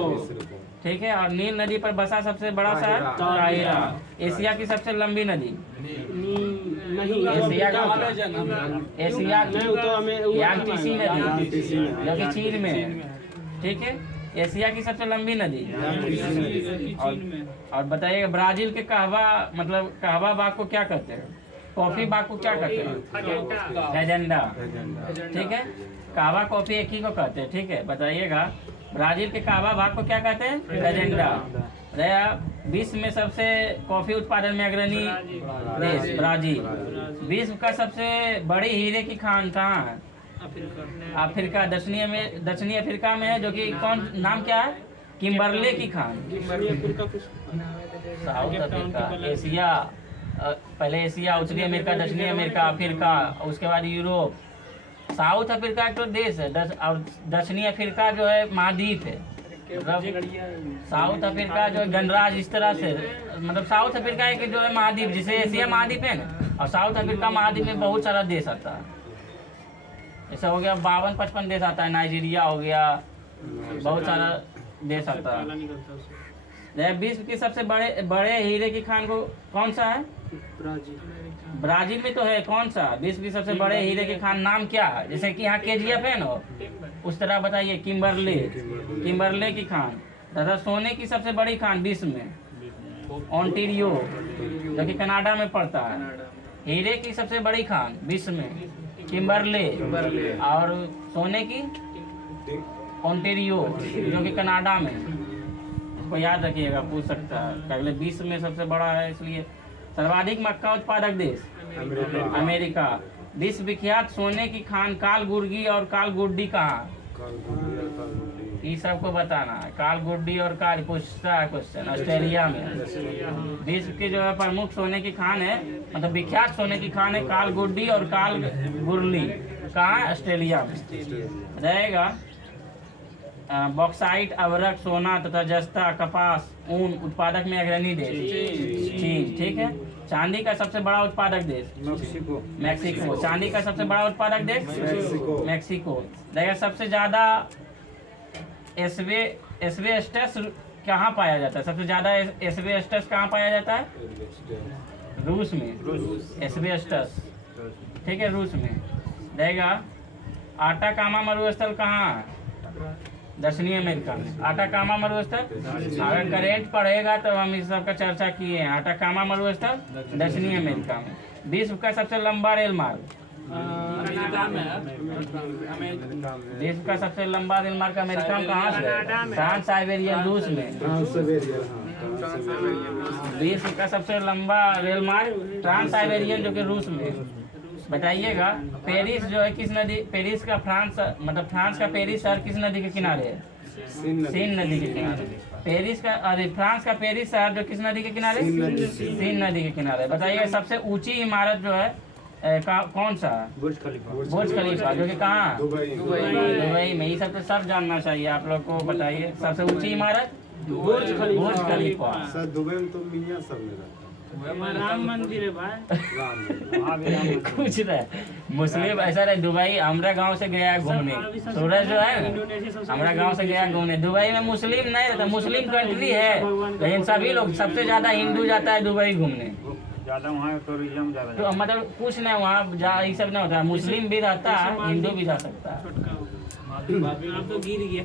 ठीक है, और नील नदी पर बसा सबसे बड़ा शहर काहिरा। एशिया की सबसे लंबी नदी? नहीं, एशिया का एशिया नहीं, वो तो हमें यांगटीसी नदी जो कि चीन में है। ठीक है, एशिया की सबसे लंबी नदी। और बताइएगा ब्राजील के कहवा मतलब कहवा बाग को क्या कहते हैं? कॉफी बाग को क्या कहते हैं? हेजेंडा। ठीक है, कहवा कॉफी एक ही को कहते हैं। ठीक है, बताइएगा ब्राजील के कहवा बाग को क्या कहते हैं? हेजेंडा। विश्व में सबसे कॉफी उत्पादन में अग्रणी देश ब्राजील। विश्व का सबसे बड़ी हीरे की खान कहाँ है? अफ्रीका, दक्षिणी अफ्रीका में है, जो कि कौन नाम क्या है? किम्बरले की खान। साउथ अफ्रीका, एशिया, पहले एशिया, उत्तरी अमेरिका, दक्षिणी अमेरिका, अफ्रीका, उसके बाद यूरोप। साउथ अफ्रीका एक तो देश है और दक्षिणी अफ्रीका जो है महाद्वीप है। मतलब साउथ अफ्रीका जो है गणराज्य इस तरह से, मतलब साउथ अफ्रीका एक जो है महाद्वीप, जिसे एशिया महाद्वीप है ना, और साउथ अफ्रीका महाद्वीप में बहुत सारा देश आता है। जैसे हो गया 52-55 देश आता है, नाइजीरिया हो गया, बहुत सारा देश आता है। विश्व की सबसे बड़े हीरे की खान को कौन सा है? ब्राजील में तो है। कौन सा? विश्व की सबसे बड़े हीरे की खान नाम क्या है? जैसे कि यहाँ KGF है ना, उस तरह बताइए किम्बरले की खान। तथा सोने की सबसे बड़ी खान विश्व में ओंटारियो, जो कि कनाडा में पड़ता है। हीरे की सबसे बड़ी खान विश्व में किम्बरले, और सोने की ओंटारियो, जो कि कनाडा में। इसको याद रखिएगा, पूछ सकता है। अगले विश्व में सबसे बड़ा है, इसलिए सर्वाधिक मक्का उत्पादक देश अमेरिका। विश्व विख्यात सोने की खान कालगुर्गी और कालगुड्डी कहाँ? ये सबको बताना है। कालगुड्डी और काल पूछता है क्वेश्चन, ऑस्ट्रेलिया में। विश्व की जो है प्रमुख सोने की खान है, मतलब विख्यात सोने की खान है कालगुड्डी और कालगुर्ली। कहाँ? ऑस्ट्रेलिया में रहेगा। बॉक्साइट, अवरक, सोना तथा जस्ता, कपास, ऊन उत्पादक में अग्रणी देश चीन। ठीक है, चांदी का सबसे बड़ा उत्पादक देश मैक्सिको। चांदी का सबसे बड़ा उत्पादक देश मैक्सिको। देखिए सबसे ज्यादा एस्बेस्टस कहाँ पाया जाता है? सबसे ज्यादा एस्बेस्टस कहाँ पाया जाता है? रूस में एस्बेस्टस। ठीक है, रूस में। देगा आटाकामा मरुस्थल कहाँ है? दक्षिणी अमेरिका में। आटाकामा मरुस्थल, अगर करेंट पढ़ेगा तो हम इस सब का चर्चा किए हैं। आटाकामा मरुस्थल दक्षिणी अमेरिका में। विश्व का सबसे लंबा रेल मार्ग विश्व का सबसे लंबा रेल मार्ग अमेरिका में कहाँ से? ट्रांस साइबेरियन, रूस में। विश्व का सबसे लंबा रेल मार्ग ट्रांस साइबेरियन, जो कि रूस में। बताइएगा पेरिस जो है किस नदी? पेरिस का फ्रांस, मतलब फ्रांस का पेरिस शहर किस नदी के किनारे है? सीन नदी के किनारे। पेरिस का, अरे फ्रांस का पेरिस शहर जो किस नदी के किनारे? सीन नदी के किनारे। बताइएगा सबसे ऊंची इमारत जो है कौन सा? बुर्ज खलीफा, जो कि कहाँ? दुबई में। ये सब तो सब जानना चाहिए आप लोग को। बताइए सबसे ऊंची इमारत बुर्ज खलीफा। दुबई में तो मियां सब में राम मंदिर है भाई। कुछ नहीं, मुस्लिम ऐसा रहे। दुबई हमारा गांव से गया घूमने, सूरज जो है हमारा गांव से गया घूमने। दुबई में मुस्लिम नहीं रहता, मुस्लिम कंट्री है, लेकिन सभी लोग, सबसे ज्यादा हिंदू जाता है दुबई घूमने। ज्यादा वहाँ टूरिज्म ज्यादा, तो मतलब कुछ नहीं वहाँ जा, ये सब नहीं होता है। मुस्लिम भी रहता है, हिंदू भी जा सकता है। तो गिर गया।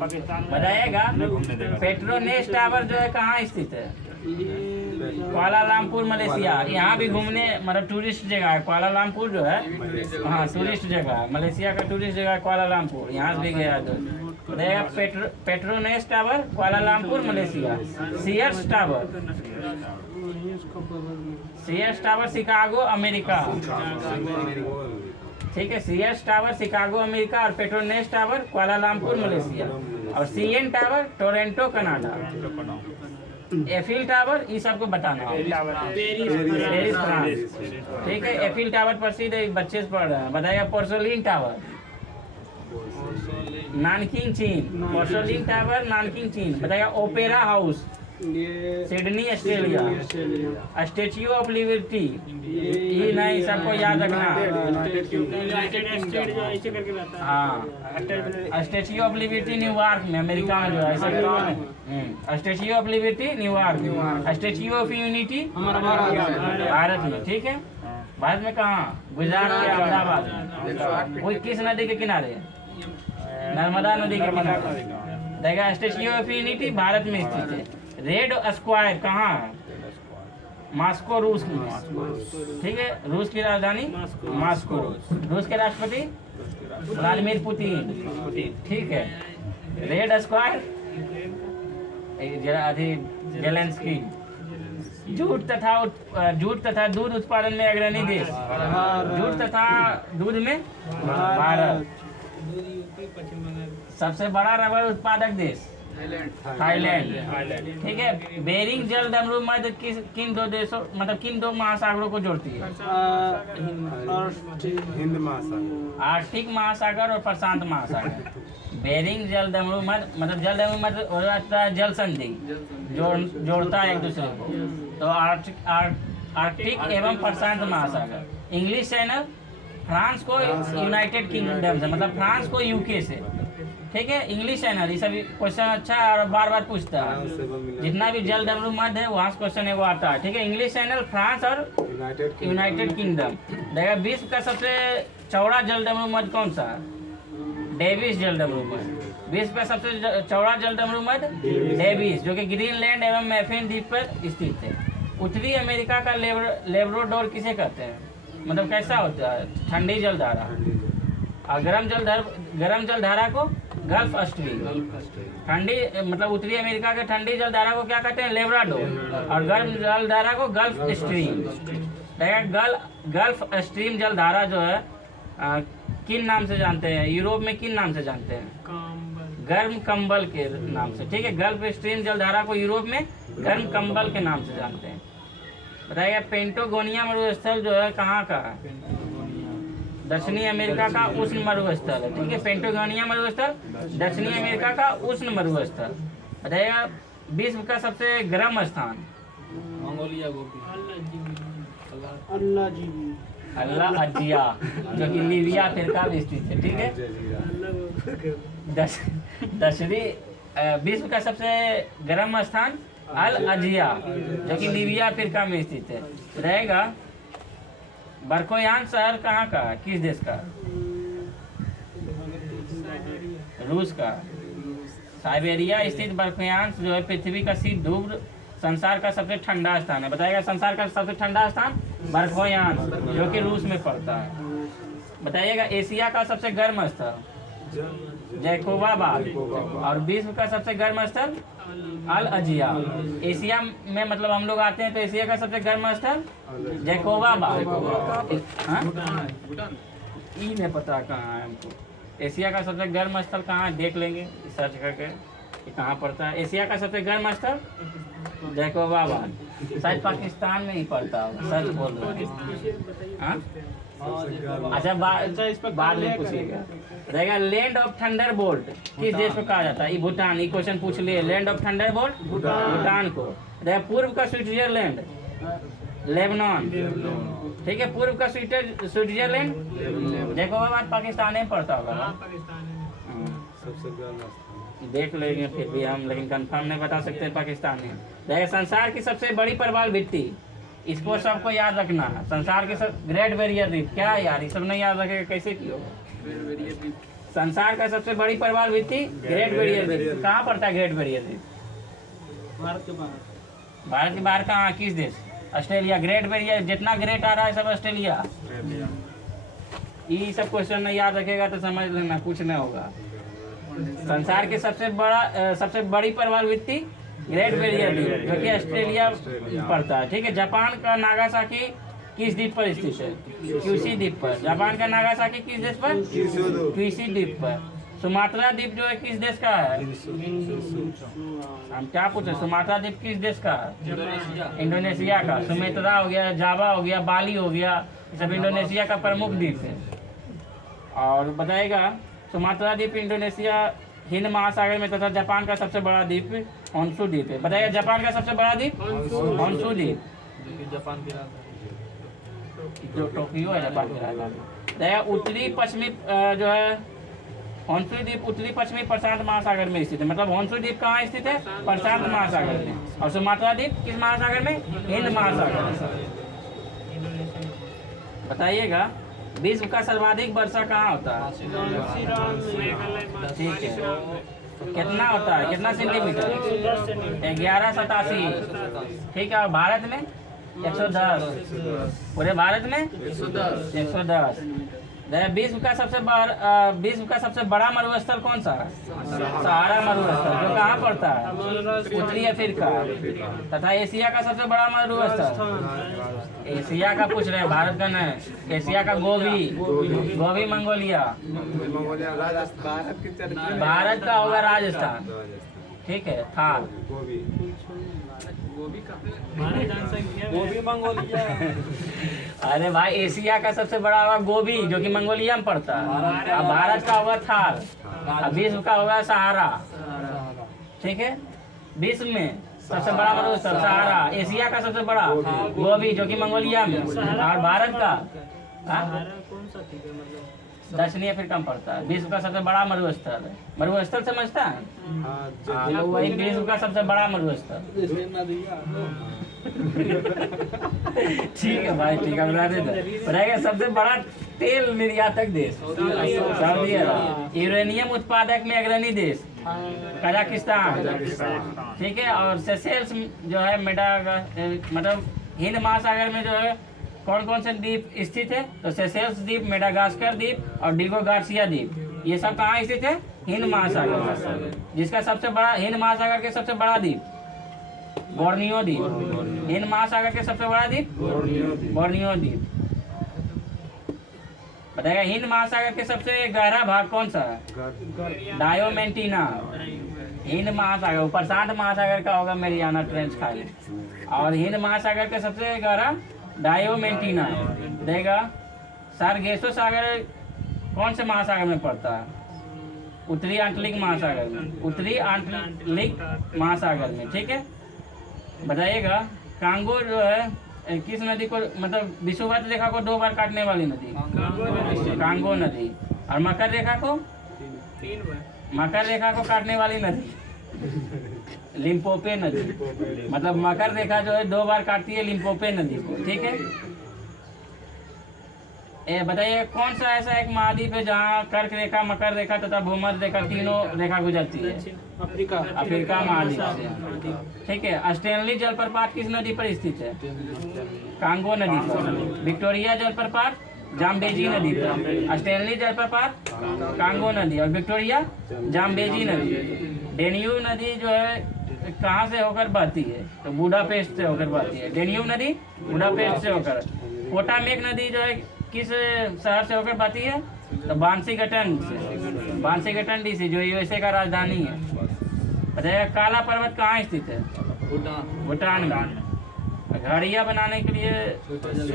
पाकिस्तान में बताइएगा घूमने देगा। पेट्रोनेस टावर जो है कहाँ स्थित है? Kuala Lumpur, Malaysia. यहाँ भी घूमने मतलब टूरिस्ट जगह है। कुआलालंपुर जो है, हाँ टूरिस्ट जगह है। मलेशिया का टूरिस्ट जगह है कुआलालंपुर। यहाँ से भी गया तो बताइएगा Petronas tower Kuala Lumpur Malaysia. CS tower Chicago America. ठीक है, सीएस टावर शिकागो अमेरिका और पेट्रोनेस टावर कुआलालंपुर मलेशिया। और CN tower Toronto Canada. Eiffel tower ये सबको बताना होगा। Paris France. ठीक है, एफिल टावर प्रसिद्ध है, बच्चे से पढ़ रहे हैं। बताइएगा पोर्सोलिन टावर नानकिंग चीन। पोर्सोलिन टावर नानकिंग चीन। बताइएगा opera house Sydney Australia. Statue of liberty ये नहीं, सबको याद रखना। हाँ, स्टेच्यू ऑफ लिबर्टी न्यूयॉर्क में, अमेरिका में जो है ऐसा। Statue of liberty New York. Statue of unity Bharat में। ठीक है, भारत में कहाँ? गुजरात के अहमदाबाद। वो किस नदी के किनारे? नर्मदा नदी के किनारे। देखा, स्टेच्यू ऑफ यूनिटी भारत में स्थित है। रेड स्क्वायर कहाँ है? मॉस्को रूस में। ठीक है, रूस की राजधानी मॉस्को। रूस के राष्ट्रपति व्लादिमीर पुतिन। ठीक है, रेड स्क्वायर जेलेंस्की। जूट तथा दूध उत्पादन में अग्रणी देश। जूट तथा दूध में भारत। सबसे बड़ा रबर उत्पादक देश थाईलैंड। ठीक है, बेरिंग जल दमरू मध्य किन दो देशों मतलब किन दो महासागरों को जोड़ती है? हिंद महासागर, आर्कटिक महासागर और प्रशांत महासागर। बेरिंग जल दमरू मध्य मतलब जल दमरू मध्य हो जाता है जल संधि, जोड़ता है एक दूसरे को। तो आर्कटिक एवं प्रशांत महासागर। इंग्लिश चैनल फ्रांस को यूनाइटेड किंगडम से मतलब फ्रांस को यूके से। ठीक है, इंग्लिश चैनल ये सभी क्वेश्चन अच्छा है और बार बार पूछता है। जितना भी जल डमरू मध्य है वहाँ से क्वेश्चन है वो आता है। ठीक है, इंग्लिश चैनल फ्रांस और यूनाइटेड किंगडम। देखा, विश्व का सबसे चौड़ा जल डमरू मध्य कौन सा है? डेविस जल डमरू मध्य। विश्व का सबसे चौड़ा जल डमरू मध्य डेविस, जो कि ग्रीनलैंड एवं मैफिन द्वीप पर स्थित है। उत्तरी अमेरिका का लेब्राडोर किसे कहते हैं? मतलब कैसा होता है? ठंडी जलधारा। और गर्म जलधारा को गल्फ स्ट्रीम। ठंडी मतलब उत्तरी अमेरिका के ठंडी जलधारा को क्या कहते हैं? लेब्राडोर। और गर्म जलधारा को गल्फ स्ट्रीम। गल्फ स्ट्रीम जलधारा जो है किन नाम से जानते हैं? यूरोप में किन नाम से जानते हैं? गर्म कंबल के नाम से। ठीक है, गल्फ स्ट्रीम जलधारा को यूरोप में गर्म कंबल के नाम से जानते हैं। बताइए, पेंटागोनिया मरुस्थल जो है कहाँ का है? दक्षिणी अमेरिका का उष्ण मरुस्थल है। ठीक है, पेंटागोनिया मरुस्थल दक्षिणी अमेरिका का उष्ण मरुस्थल। बताइएगा, विश्व का सबसे गर्म स्थान? अल्लाह अजिया, जो कि लीबिया अफ्रीका में स्थित है। ठीक है, विश्व का सबसे गर्म स्थान अल अजिया, जो कि लीबिया अफ्रीका में स्थित है। रहेगा, बर्कोयान शहर कहाँ का? किस देश का? रूस का। साइबेरिया स्थित बर्कोयान जो है पृथ्वी का शीत ध्रुव संसार का सबसे ठंडा स्थान है। बताइएगा, संसार का सबसे ठंडा स्थान बर्कोयान, जो कि रूस में पड़ता है। बताइएगा, एशिया का सबसे गर्म स्थल जैकोबाबाद। और विश्व का सबसे गर्म स्थल अल अजिया। एशिया में मतलब हम लोग आते हैं तो एशिया का सबसे गर्म स्थल जैकोबाबाद। ई नहीं पता कहाँ है हमको। एशिया का सबसे गर्म स्थल कहाँ है? देख लेंगे सर्च करके कि कहाँ पड़ता है। एशिया का सबसे गर्म स्थल जैकोबाबाद, शायद पाकिस्तान में ही पड़ता होगा, सच बोल रहे हैं। अच्छा, बाद में पूछिएगा। रहेगा, लैंड ऑफ थंडर बोल्ट किस देश को कहा जाता है? ये भूटान। ये क्वेश्चन पूछ लिए, land of thunder bolt Bhutan को। रहेगा, पूर्व का स्विट्जरलैंड लेबनान। ठीक है, पूर्व का स्विट्जरलैंड जैकोबाबाद पाकिस्तान में पड़ता होगा। देख लेंगे फिर भी हम, लेकिन कंफर्म नहीं बता सकते पाकिस्तान में। रहेगा, संसार की सबसे बड़ी प्रवाल भित्ति, इसको सबको याद रखना है। संसार के सब ग्रेट बैरियर रीफ। क्या यार, ये सब नहीं याद रखेगा कैसे की होगा? संसार का सबसे बड़ी प्रवाल भित्ति ग्रेट बैरियर रीफ कहाँ पड़ता है? ग्रेट बैरियर रीफ भारत के बाहर। भारत के बाहर कहाँ? किस देश? ऑस्ट्रेलिया। ग्रेट बैरियर जितना ग्रेट आ रहा है सब संसार की सबसे बड़ी प्रवालवृत्ति ग्रेट बैरियर द्वीप जो कि ऑस्ट्रेलिया पड़ता है। ठीक है। जापान का नागासाकी किस द्वीप पर स्थित है? क्यूसी द्वीप पर। जापान का नागासाकी किस देश पर? क्यूसी द्वीप पर। सुमात्रा द्वीप जो है किस देश का है? हम क्या पूछे? सुमात्रा द्वीप किस देश का है? इंडोनेशिया का। सुमेत्रा हो गया, जावा हो गया, बाली हो गया, ये सब इंडोनेशिया का प्रमुख द्वीप है। और बताएगा सुमात्रा द्वीप इंडोनेशिया हिंद महासागर में तथा जापान का सबसे बड़ा द्वीप होन्शु द्वीप है। बताइए जापान का सबसे बड़ा द्वीप होन्शु द्वीप, जो टोक्यो है जापान की राजधानी। बताइए उत्तरी पश्चिमी जो है होन्शु द्वीप उत्तरी पश्चिमी प्रशांत महासागर में स्थित है। मतलब होन्शु द्वीप कहाँ स्थित है? प्रशांत महासागर में। और सुमात्रा द्वीप किस महासागर में? हिंद महासागर में। बताइएगा विश्व का सर्वाधिक वर्षा कहाँ होता है? ठीक है। तो कितना होता है? कितना सेंटीमीटर? 1187। ठीक है। और भारत में 110। पूरे भारत में 110। विश्व का सबसे बड़ा मरुस्थल कौन सा है? सहारा मरुस्थल, जो कहाँ पड़ता है? उत्तरी अफ्रीका। तथा एशिया का सबसे बड़ा मरुस्थल? एशिया का पूछ रहे हैं, भारत का नहीं। एशिया का गोबी मंगोलिया। भारत का होगा राजस्थान। ठीक है। थार। गोभी मंगोलिया। अरे भाई एशिया का सबसे बड़ा होगा गोबी जो कि मंगोलिया में पड़ता है। अब भारत का होगा थार। अब विश्व का होगा सहारा। ठीक है। विश्व में सबसे बड़ा मरुस्थल सहारा। एशिया का सबसे बड़ा गोबी जो कि मंगोलिया में। और भारत का दक्षिणी अफ्रीका में पड़ता है। विश्व का सबसे बड़ा मरुस्थल है। मरुस्थल समझता है? हाँ, वही विश्व का सबसे बड़ा मरुस्थल। ठीक है भाई, ठीक है। बताइए सबसे बड़ा तेल निर्यातक देश? सऊदी अरब। यूरेनियम उत्पादक में अग्रणी देश? कजाकिस्तान। ठीक है। और सेशेल्स जो है मतलब हिंद महासागर में जो है कौन कौन से द्वीप स्थित है? तो सेशेल्स द्वीप, मेडागास्कर द्वीप और डिगो गार्सिया द्वीप, ये सब कहाँ स्थित है? हिंद महासागर। जिसका सबसे बड़ा हिंद महासागर के सबसे बड़ा द्वीप बोर्नियो द्वीप। हिंद महासागर के सबसे बड़ा द्वीप बोर्नियो द्वीप। बताएगा हिंद महासागर के सबसे गहरा भाग कौन सा है? डायोमेंटिना। हिंद महासागर प्रशांत महासागर का होगा मेरियाना ट्रेंच खाली। और हिंद महासागर के सबसे गहरा डायोमेंटिना। देगा सार्गेसो सागर कौन से महासागर में पड़ता है? उत्तरी आंतरिक महासागर में। उत्तरी आंतरिक महासागर में। ठीक है। बताइएगा कांगो जो है किस नदी को मतलब विषुवत रेखा को 2 बार काटने वाली नदी? कांगो नदी। और मकर रेखा को? 3 बार। मकर रेखा को काटने वाली नदी लिम्पोपो नदी। मतलब मकर रेखा जो है 2 बार काटती है लिम्पोपो नदी को। ठीक है। बताइए कौन सा ऐसा एक महाद्वीप है जहाँ कर्क रेखा, मकर रेखा तथा भूमध्य रेखा तीनों रेखा गुजरती है? अफ्रीका महाद्वीप से। ठीक है। स्टेनली जलप्रपात किस नदी पर स्थित है? कांगो नदी पर। विक्टोरिया जलप्रपात जाम्बेजी नदी पर। स्टेनली जलप्रपात कांगो नदी और विक्टोरिया जाम्बेजी नदी। डेन्यूब नदी जो है कहाँ से होकर बहती है? तो बुडापेस्ट से होकर बहती है। डेन्यूब नदी बुडापेस्ट से होकर। पोटामेक नदी जो है किस शहर से होकर बहती है? तो बांसीगटन से। बांसीगटन डीसी जो यूएसए का राजधानी है। बताइए काला पर्वत कहाँ स्थित है? भूटान में। घड़ियाँ बनाने के लिए प्रसिद्ध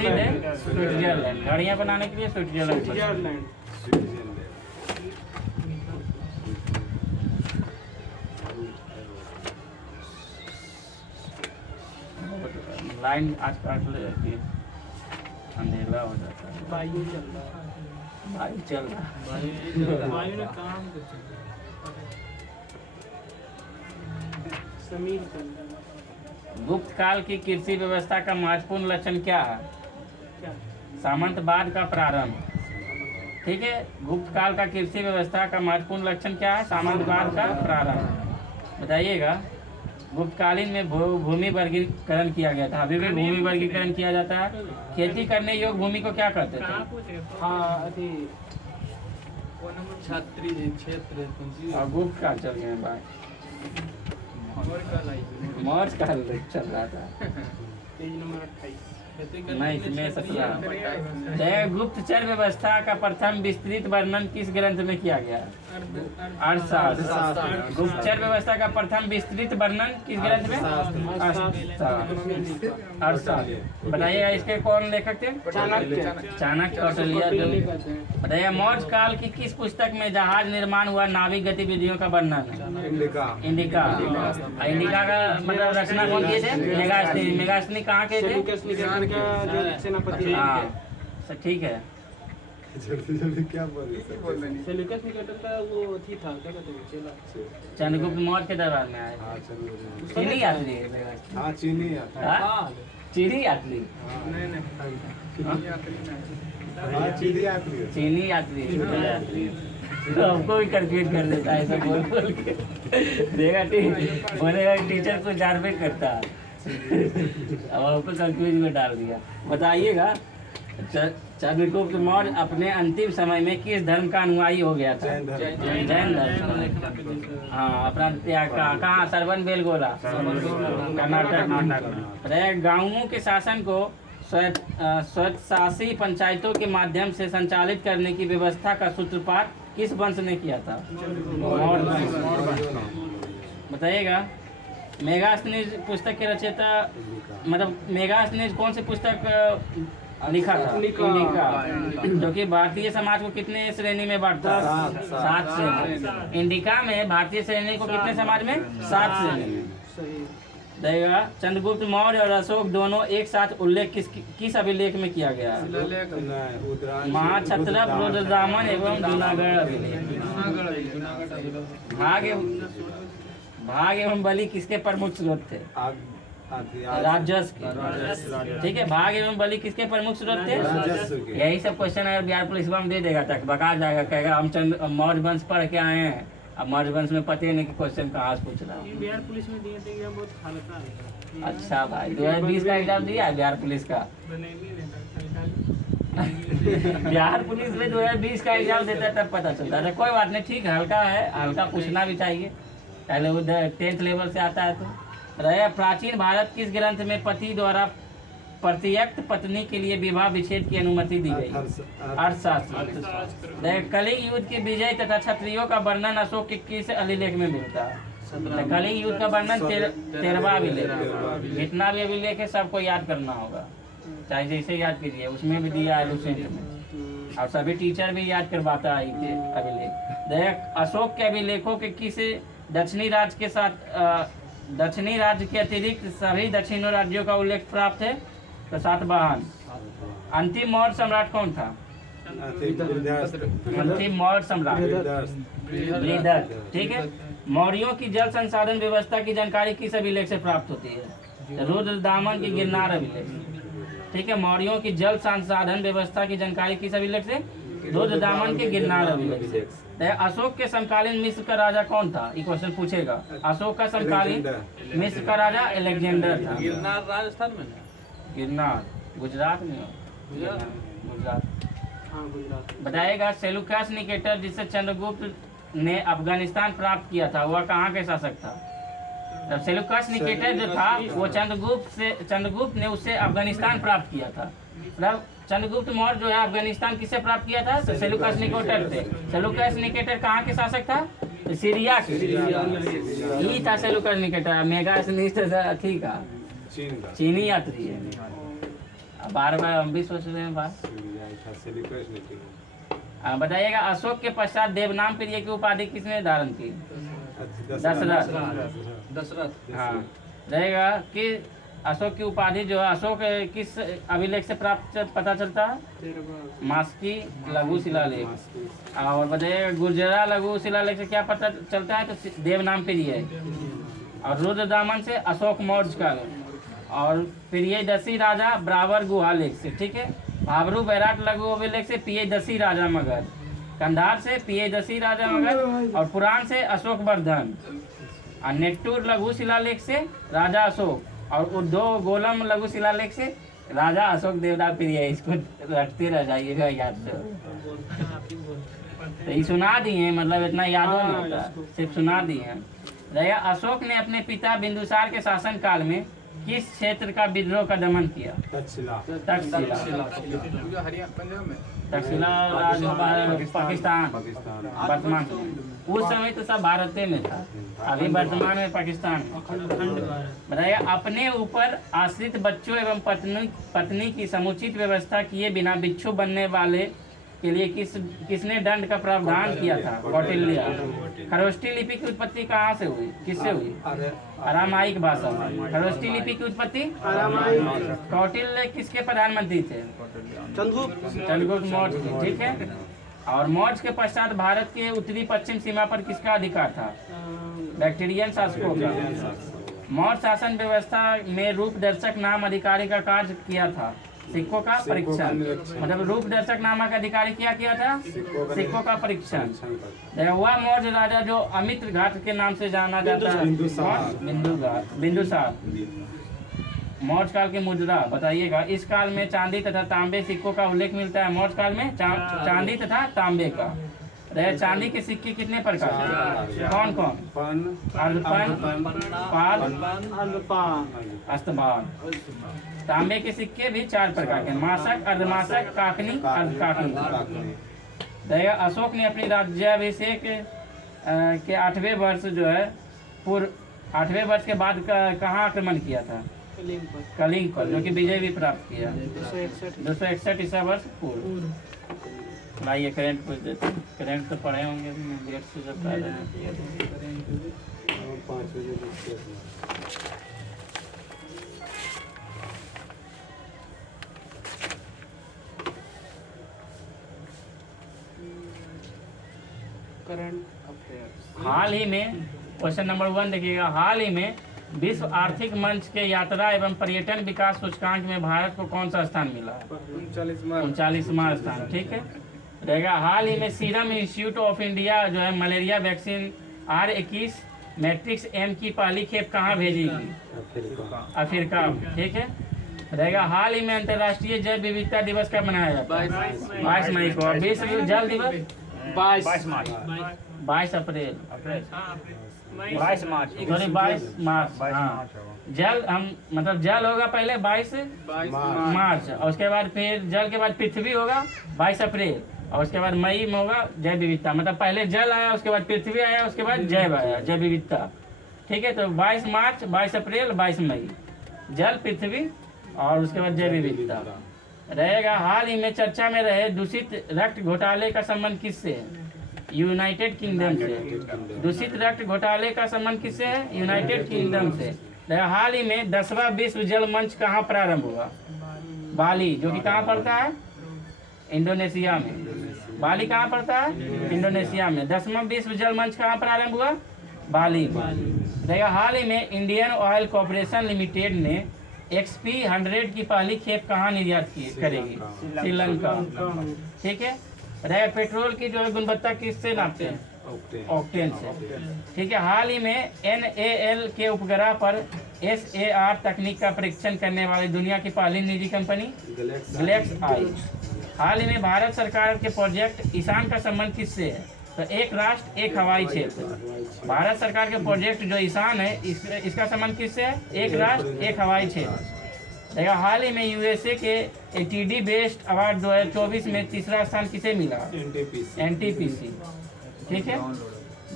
है स्विट्जरलैंड। घड़ियाँ बनाने के लिए स्विट्जरलैंड। लाइन आज काट लेती है, अंधेरा हो जाता है। वायु चल रहा है। वायु चल रहा है। वायु ने काम समीर चल रहा है। गुप्त काल की कृषि व्यवस्था का महत्वपूर्ण लक्षण क्या है? सामंतवाद का प्रारंभ। ठीक है। गुप्त काल का कृषि व्यवस्था का महत्वपूर्ण लक्षण क्या है? सामंतवाद का प्रारंभ। बताइएगा गुप्तकालीन में भूमि वर्गीकरण किया गया था। अभी भी भूमि वर्गीकरण किया जाता है। खेती करने योग्य भूमि को क्या कहते थे? कौन नंबर छात्री क्षेत्र पूंजी और गुप्त का चल गए भाई, और का लाई मौज का चल रहा था। पेज नंबर 28 नहीं, इसमें 17 गुप्तचर व्यवस्था का प्रथम विस्तृत वर्णन किस ग्रंथ में किया गया? अर्थशास्त्र। गुप्तचर व्यवस्था का प्रथम विस्तृत वर्णन किस ग्रंथ में? अर्थशास्त्र। बताइएगा इसके कौन लेखक थे? चाणक्य, कौटिल्य। बताइए मौर्य काल की किस पुस्तक में जहाज निर्माण हुआ नाविक गतिविधियों का वर्णन है? इंडिका। इंडिका। इंडिका का मतलब रचना कौन किए थे? मेगास्थनी। मेगास्थनी कहाँ के थे? जो सेनापति हाँ, ठीक है। जल्दी जल्दी क्या बोल रहे हैं? सेल्यूकस निकेटर का वो थी था क्या कहते हैं चेला चंद्रगुप्त मौर्य के दरबार में आए। हाँ चलो। चीनी यात्री है मेगास्थनी। हाँ चीनी आता है। हाँ? चीनी यात्री। नहीं नहीं यात्री नहीं हाँ चीनी आती है। चीनी यात्री तो हमको भी कंफ्यूज कर देता है ऐसा बोल बोल के। देखा बोलेगा टीचर को जारपेट करता है। अब हमको कंफ्यूज में डाल दिया। बताइएगा चंद्रगुप्त मौर्य अपने अंतिम समय में किस धर्म का अनुयायी हो गया था? जैन धर्म। हाँ, अपना कहाँ? सरवन बेलगोला, कर्नाटक। गांवों के शासन को स्वशासी पंचायतों के माध्यम से संचालित करने की व्यवस्था का सूत्रपात किस वंश ने किया था? मौर्य वंश। बताइएगा मेगास्थनी पुस्तक के रचयिता मतलब मेगास्थनी कौन सी पुस्तक लिखा था? इंडिका। जो कि भारतीय समाज को कितने श्रेणी में बांटता है? 7 श्रेणी। इंडिका में भारतीय श्रेणी को कितने समाज में? 7 श्रेणी में। देगा चंद्रगुप्त मौर्य और अशोक दोनों एक साथ उल्लेख किस अभिलेख में किया गया? महाक्षत्रप, रुद्रदामन एवं जूनागढ़ अभिलेख। भाग एवं बलि किसके प्रमुख स्रोत थे? राजस्व के। ठीक है, भाग एवं बलि किसके प्रमुख स्रोत थे? यही सब क्वेश्चन अगर बिहार पुलिस में दे देगा तक बका जाएगा, कहेगा हम मौर्य वंश पढ़ के आए हैं। अब मौर्य वंश में पता ही नहीं कि क्वेश्चन कहाँ से पूछ रहा है। बिहार पुलिस में दिए थे बहुत हल्का है। अच्छा भाई, 2020 का एग्जाम दिया है बिहार पुलिस का? बिहार पुलिस में 2020 का एग्जाम देता है तब पता चलता है। कोई बात नहीं, ठीक है, हल्का है, हल्का पूछना भी चाहिए। पहले वो 10th लेवल से आता है तो रहे। प्राचीन भारत किस ग्रंथ में पति द्वारा प्रत्यक्त पत्नी के लिए विवाह विच्छेद की अनुमति दी गई? अर्थशास्त्र। कलिंग युद्ध के विजय तथा क्षत्रियों का वर्णन अशोक के किस अभिलेख में मिलता है? कलिंग युद्ध का वर्णन 13वां अभिलेख। जितना भी अभिलेख है सबको याद करना होगा, चाहे जैसे याद कीजिए। उसमें भी दिया है लुसेंट में, और सभी टीचर भी याद करवाता है ये अभिलेख। देख अशोक के अभिलेखों के किस दक्षिणी राज्य के साथ दक्षिणी राज्य के अतिरिक्त सभी दक्षिणी राज्यों का उल्लेख प्राप्त है? तो सातवाहन। अंतिम मौर्य सम्राट कौन था? अंतिम मौर्य सम्राट बृहदर्थ। ठीक है, मौर्यों की जल संसाधन व्यवस्था की जानकारी किस अभिलेख से प्राप्त होती है? रुद्रदामन की गिरनार अभिलेख। ठीक है, मौर्यों की जल संसाधन व्यवस्था की जानकारी किस अभिलेख से? रुद्रदामन के गिरनार अभिलेख से। अशोक के समकालीन मिस्र का राजा कौन था? ये क्वेश्चन पूछेगा। अशोक का समकालीन मिस्र का राजा अलेक्जेंडर था। गिरनार राजस्थान में? गिरनार गुजरात में। गुजरात। हाँ गुजरात। बताएगा सेल्यूकस निकेटर जिससे चंद्रगुप्त ने अफगानिस्तान प्राप्त किया था वह कहाँ के शासक था? जब सेल्यूकस निकेटर जो था वो चंद्रगुप्त ने उससे अफगानिस्तान प्राप्त किया था। मतलब चंद्रगुप्त मौर्य जो है अफगानिस्तान किससे प्राप्त किया था? तो सेल्यूकस निकेटर थे। सेल्यूकस निकेटर कहाँ के शासक था? तो सीरिया के। यही था सेल्यूकस निकेटर। मेगास्थनी ठीक है, चीनी यात्री है। बार बार हम भी सोच रहे हैं बात। बताइएगा अशोक के पश्चात देवनाम प्रिय की उपाधि किसने धारण की? दशरथ। हाँ, रहेगा कि अशोक की उपाधि जो है अशोक किस अभिलेख से प्राप्त पता चलता है? मास्की लघु शिलालेख। और बताइए गुर्जरा लघु शिलालेख से क्या पता चलता है? तो देवनाम प्रिय है। और रुद्रदामन से अशोक मौर्य का। और प्रियदर्शी राजा ब्रावर गुहा लेख से। ठीक है, भाबरू बैराट लघु अभिलेख से प्रियदर्शी राजा मगध। कंधार से प्रियदर्शी राजा मगध। और पुराण से अशोक वर्धन। और नेट्टूर लघु शिलालेख से राजा अशोक। और उद्धो गोलम लघु शिलालेख से राजा अशोक देवनाम प्रिय। इसको रखते रह जाइएगा याद से। तो ये सुना दिए, मतलब इतना याद नहीं होता, सिर्फ सुना दिए। रहेगा अशोक ने अपने पिता बिंदुसार के शासन काल में किस क्षेत्र का विद्रोह का दमन किया? तक्षशिला। तक्षशिला। हरियाणा पंजाब में तक्षशिला पाकिस्तान वर्तमान में। उस समय तो सब भारत में था, अभी वर्तमान में पाकिस्तान में। बताइए अपने ऊपर आश्रित बच्चों एवं पत्नी की समुचित व्यवस्था किए बिना भिक्षु बनने वाले के लिए किसने दंड का प्रावधान किया था? कौटिल्य। खरोष्ठी लिपि की उत्पत्ति कहाँ से हुई, किससे हुई? अरामाइक भाषा में। खरोष्ठी लिपि की उत्पत्ति कौटिल्य किसके प्रधानमंत्री थे? चंद्रगुप्त मौर्य। ठीक है। और मौर्य के पश्चात भारत के उत्तरी पश्चिम सीमा पर किसका अधिकार था? बैक्टीरियन शासकों का। मौर्य शासन व्यवस्था में रूप दर्शक नाम अधिकारी का कार्य किया था? सिक्कों का परीक्षण। मतलब रूप दर्शक नामक अधिकारी किया था? सिक्कों का परीक्षण। वह मौर्य राजा जो अमित घाट के नाम से जाना जाता है, बिंदुसार। मौर्य काल की मुद्रा बताइएगा। इस काल में चांदी तथा तांबे सिक्कों का उल्लेख मिलता है। मौर्य काल में चांदी तथा तांबे का। चांदी के सिक्के कितने प्रकार के? कौन कौन? अर्धपन, पाल, अस्तपाल। तांबे के सिक्के भी 4 प्रकार के, मासक, अर्धमासक, काकनी, अर्धकाकनी। अशोक ने अपनी राज्याभिषेक के 8वें वर्ष जो है 8वें वर्ष के बाद कहाँ आक्रमण किया था? कलिंग पर, जो कि विजय भी प्राप्त किया 261 ईसा वर्ष पूर्व। लाइए करंट पूछ देते हैं। करंट तो पढ़े होंगे, डेट से जब पहले 5 बजे देखते हैं। Current affairs. हाल ही में क्वेश्चन नंबर 1 देखिएगा। हाल ही में विश्व आर्थिक मंच के यात्रा एवं पर्यटन विकास सूचकांक में भारत को कौन सा स्थान मिला? 39वां स्थान। ठीक है। रहेगा हाल ही में सीरम इंस्टीट्यूट ऑफ इंडिया जो है malaria vaccine R21 matrix M की पहली खेप कहाँ भेजेगी? अफ्रीका। ठीक है। रहेगा हाल ही में अंतर्राष्ट्रीय जैव विविधता दिवस कब मनाया जाता है? 22 मई को। और विश्व जल दिवस 22 मार्च 22 अप्रैल 22 मार्च सॉरी 22 मार्च। हाँ, जल हम मतलब जल होगा पहले 22 मार्च, और उसके बाद फिर जल के बाद पृथ्वी होगा 22 अप्रैल, और उसके बाद मई में होगा जैव विविधता। मतलब पहले जल आया, उसके बाद पृथ्वी आया, उसके बाद जैव आया, जैव विविधता। ठीक है। तो 22 मार्च, 22 अप्रैल, 22 मई जल, पृथ्वी और उसके बाद जैव विविधता रहेगा। हाल ही में चर्चा में रहे दूषित रक्त घोटाले का संबंध किससे है? यूनाइटेड किंगडम से। दूषित रक्त घोटाले का संबंध किससे है? यूनाइटेड किंगडम से। हाल ही में 10वां विश्व जल मंच कहाँ प्रारंभ हुआ? बाली, जो कि कहाँ पड़ता है? इंडोनेशिया में। बाली कहाँ पड़ता है? इंडोनेशिया में। 10वां विश्व जल मंच कहाँ प्रारंभ हुआ? बाली। हाल ही में इंडियन ऑयल कॉर्पोरेशन लिमिटेड ने XP 100 की पहली खेप कहाँ निर्यात करेगी? श्रीलंका। ठीक है। रहेगा पेट्रोल की जो है गुणवत्ता किससे नापते हैं? ऑक्टेन से। ठीक है। हाल ही में NAL के उपग्रह पर SAR तकनीक का परीक्षण करने वाली दुनिया की पहली निजी कंपनी ग्लेक्स आई। हाल ही में भारत सरकार के प्रोजेक्ट ईशान का संबंध किससे है? तो एक राष्ट्र एक हवाई क्षेत्र। भारत सरकार के प्रोजेक्ट जो ईशान है इसका संबंध किससे है? एक राष्ट्र एक हवाई क्षेत्र। हाल ही में USA के ATD बेस्ट अवार्ड 2024 में तीसरा स्थान किसे मिला? NTPC। ठीक है।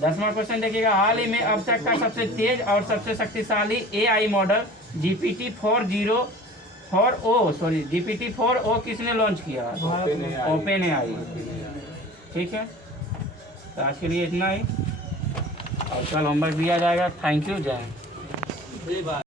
10वां क्वेश्चन देखिएगा। हाल ही में अब तक का सबसे तेज और सबसे शक्तिशाली AI मॉडल GPT-4o किसने लॉन्च किया? OpenAI। ठीक है। तो आज के लिए इतना ही, और कल होमवर्क दिया जाएगा। Thank you. जय हिंद।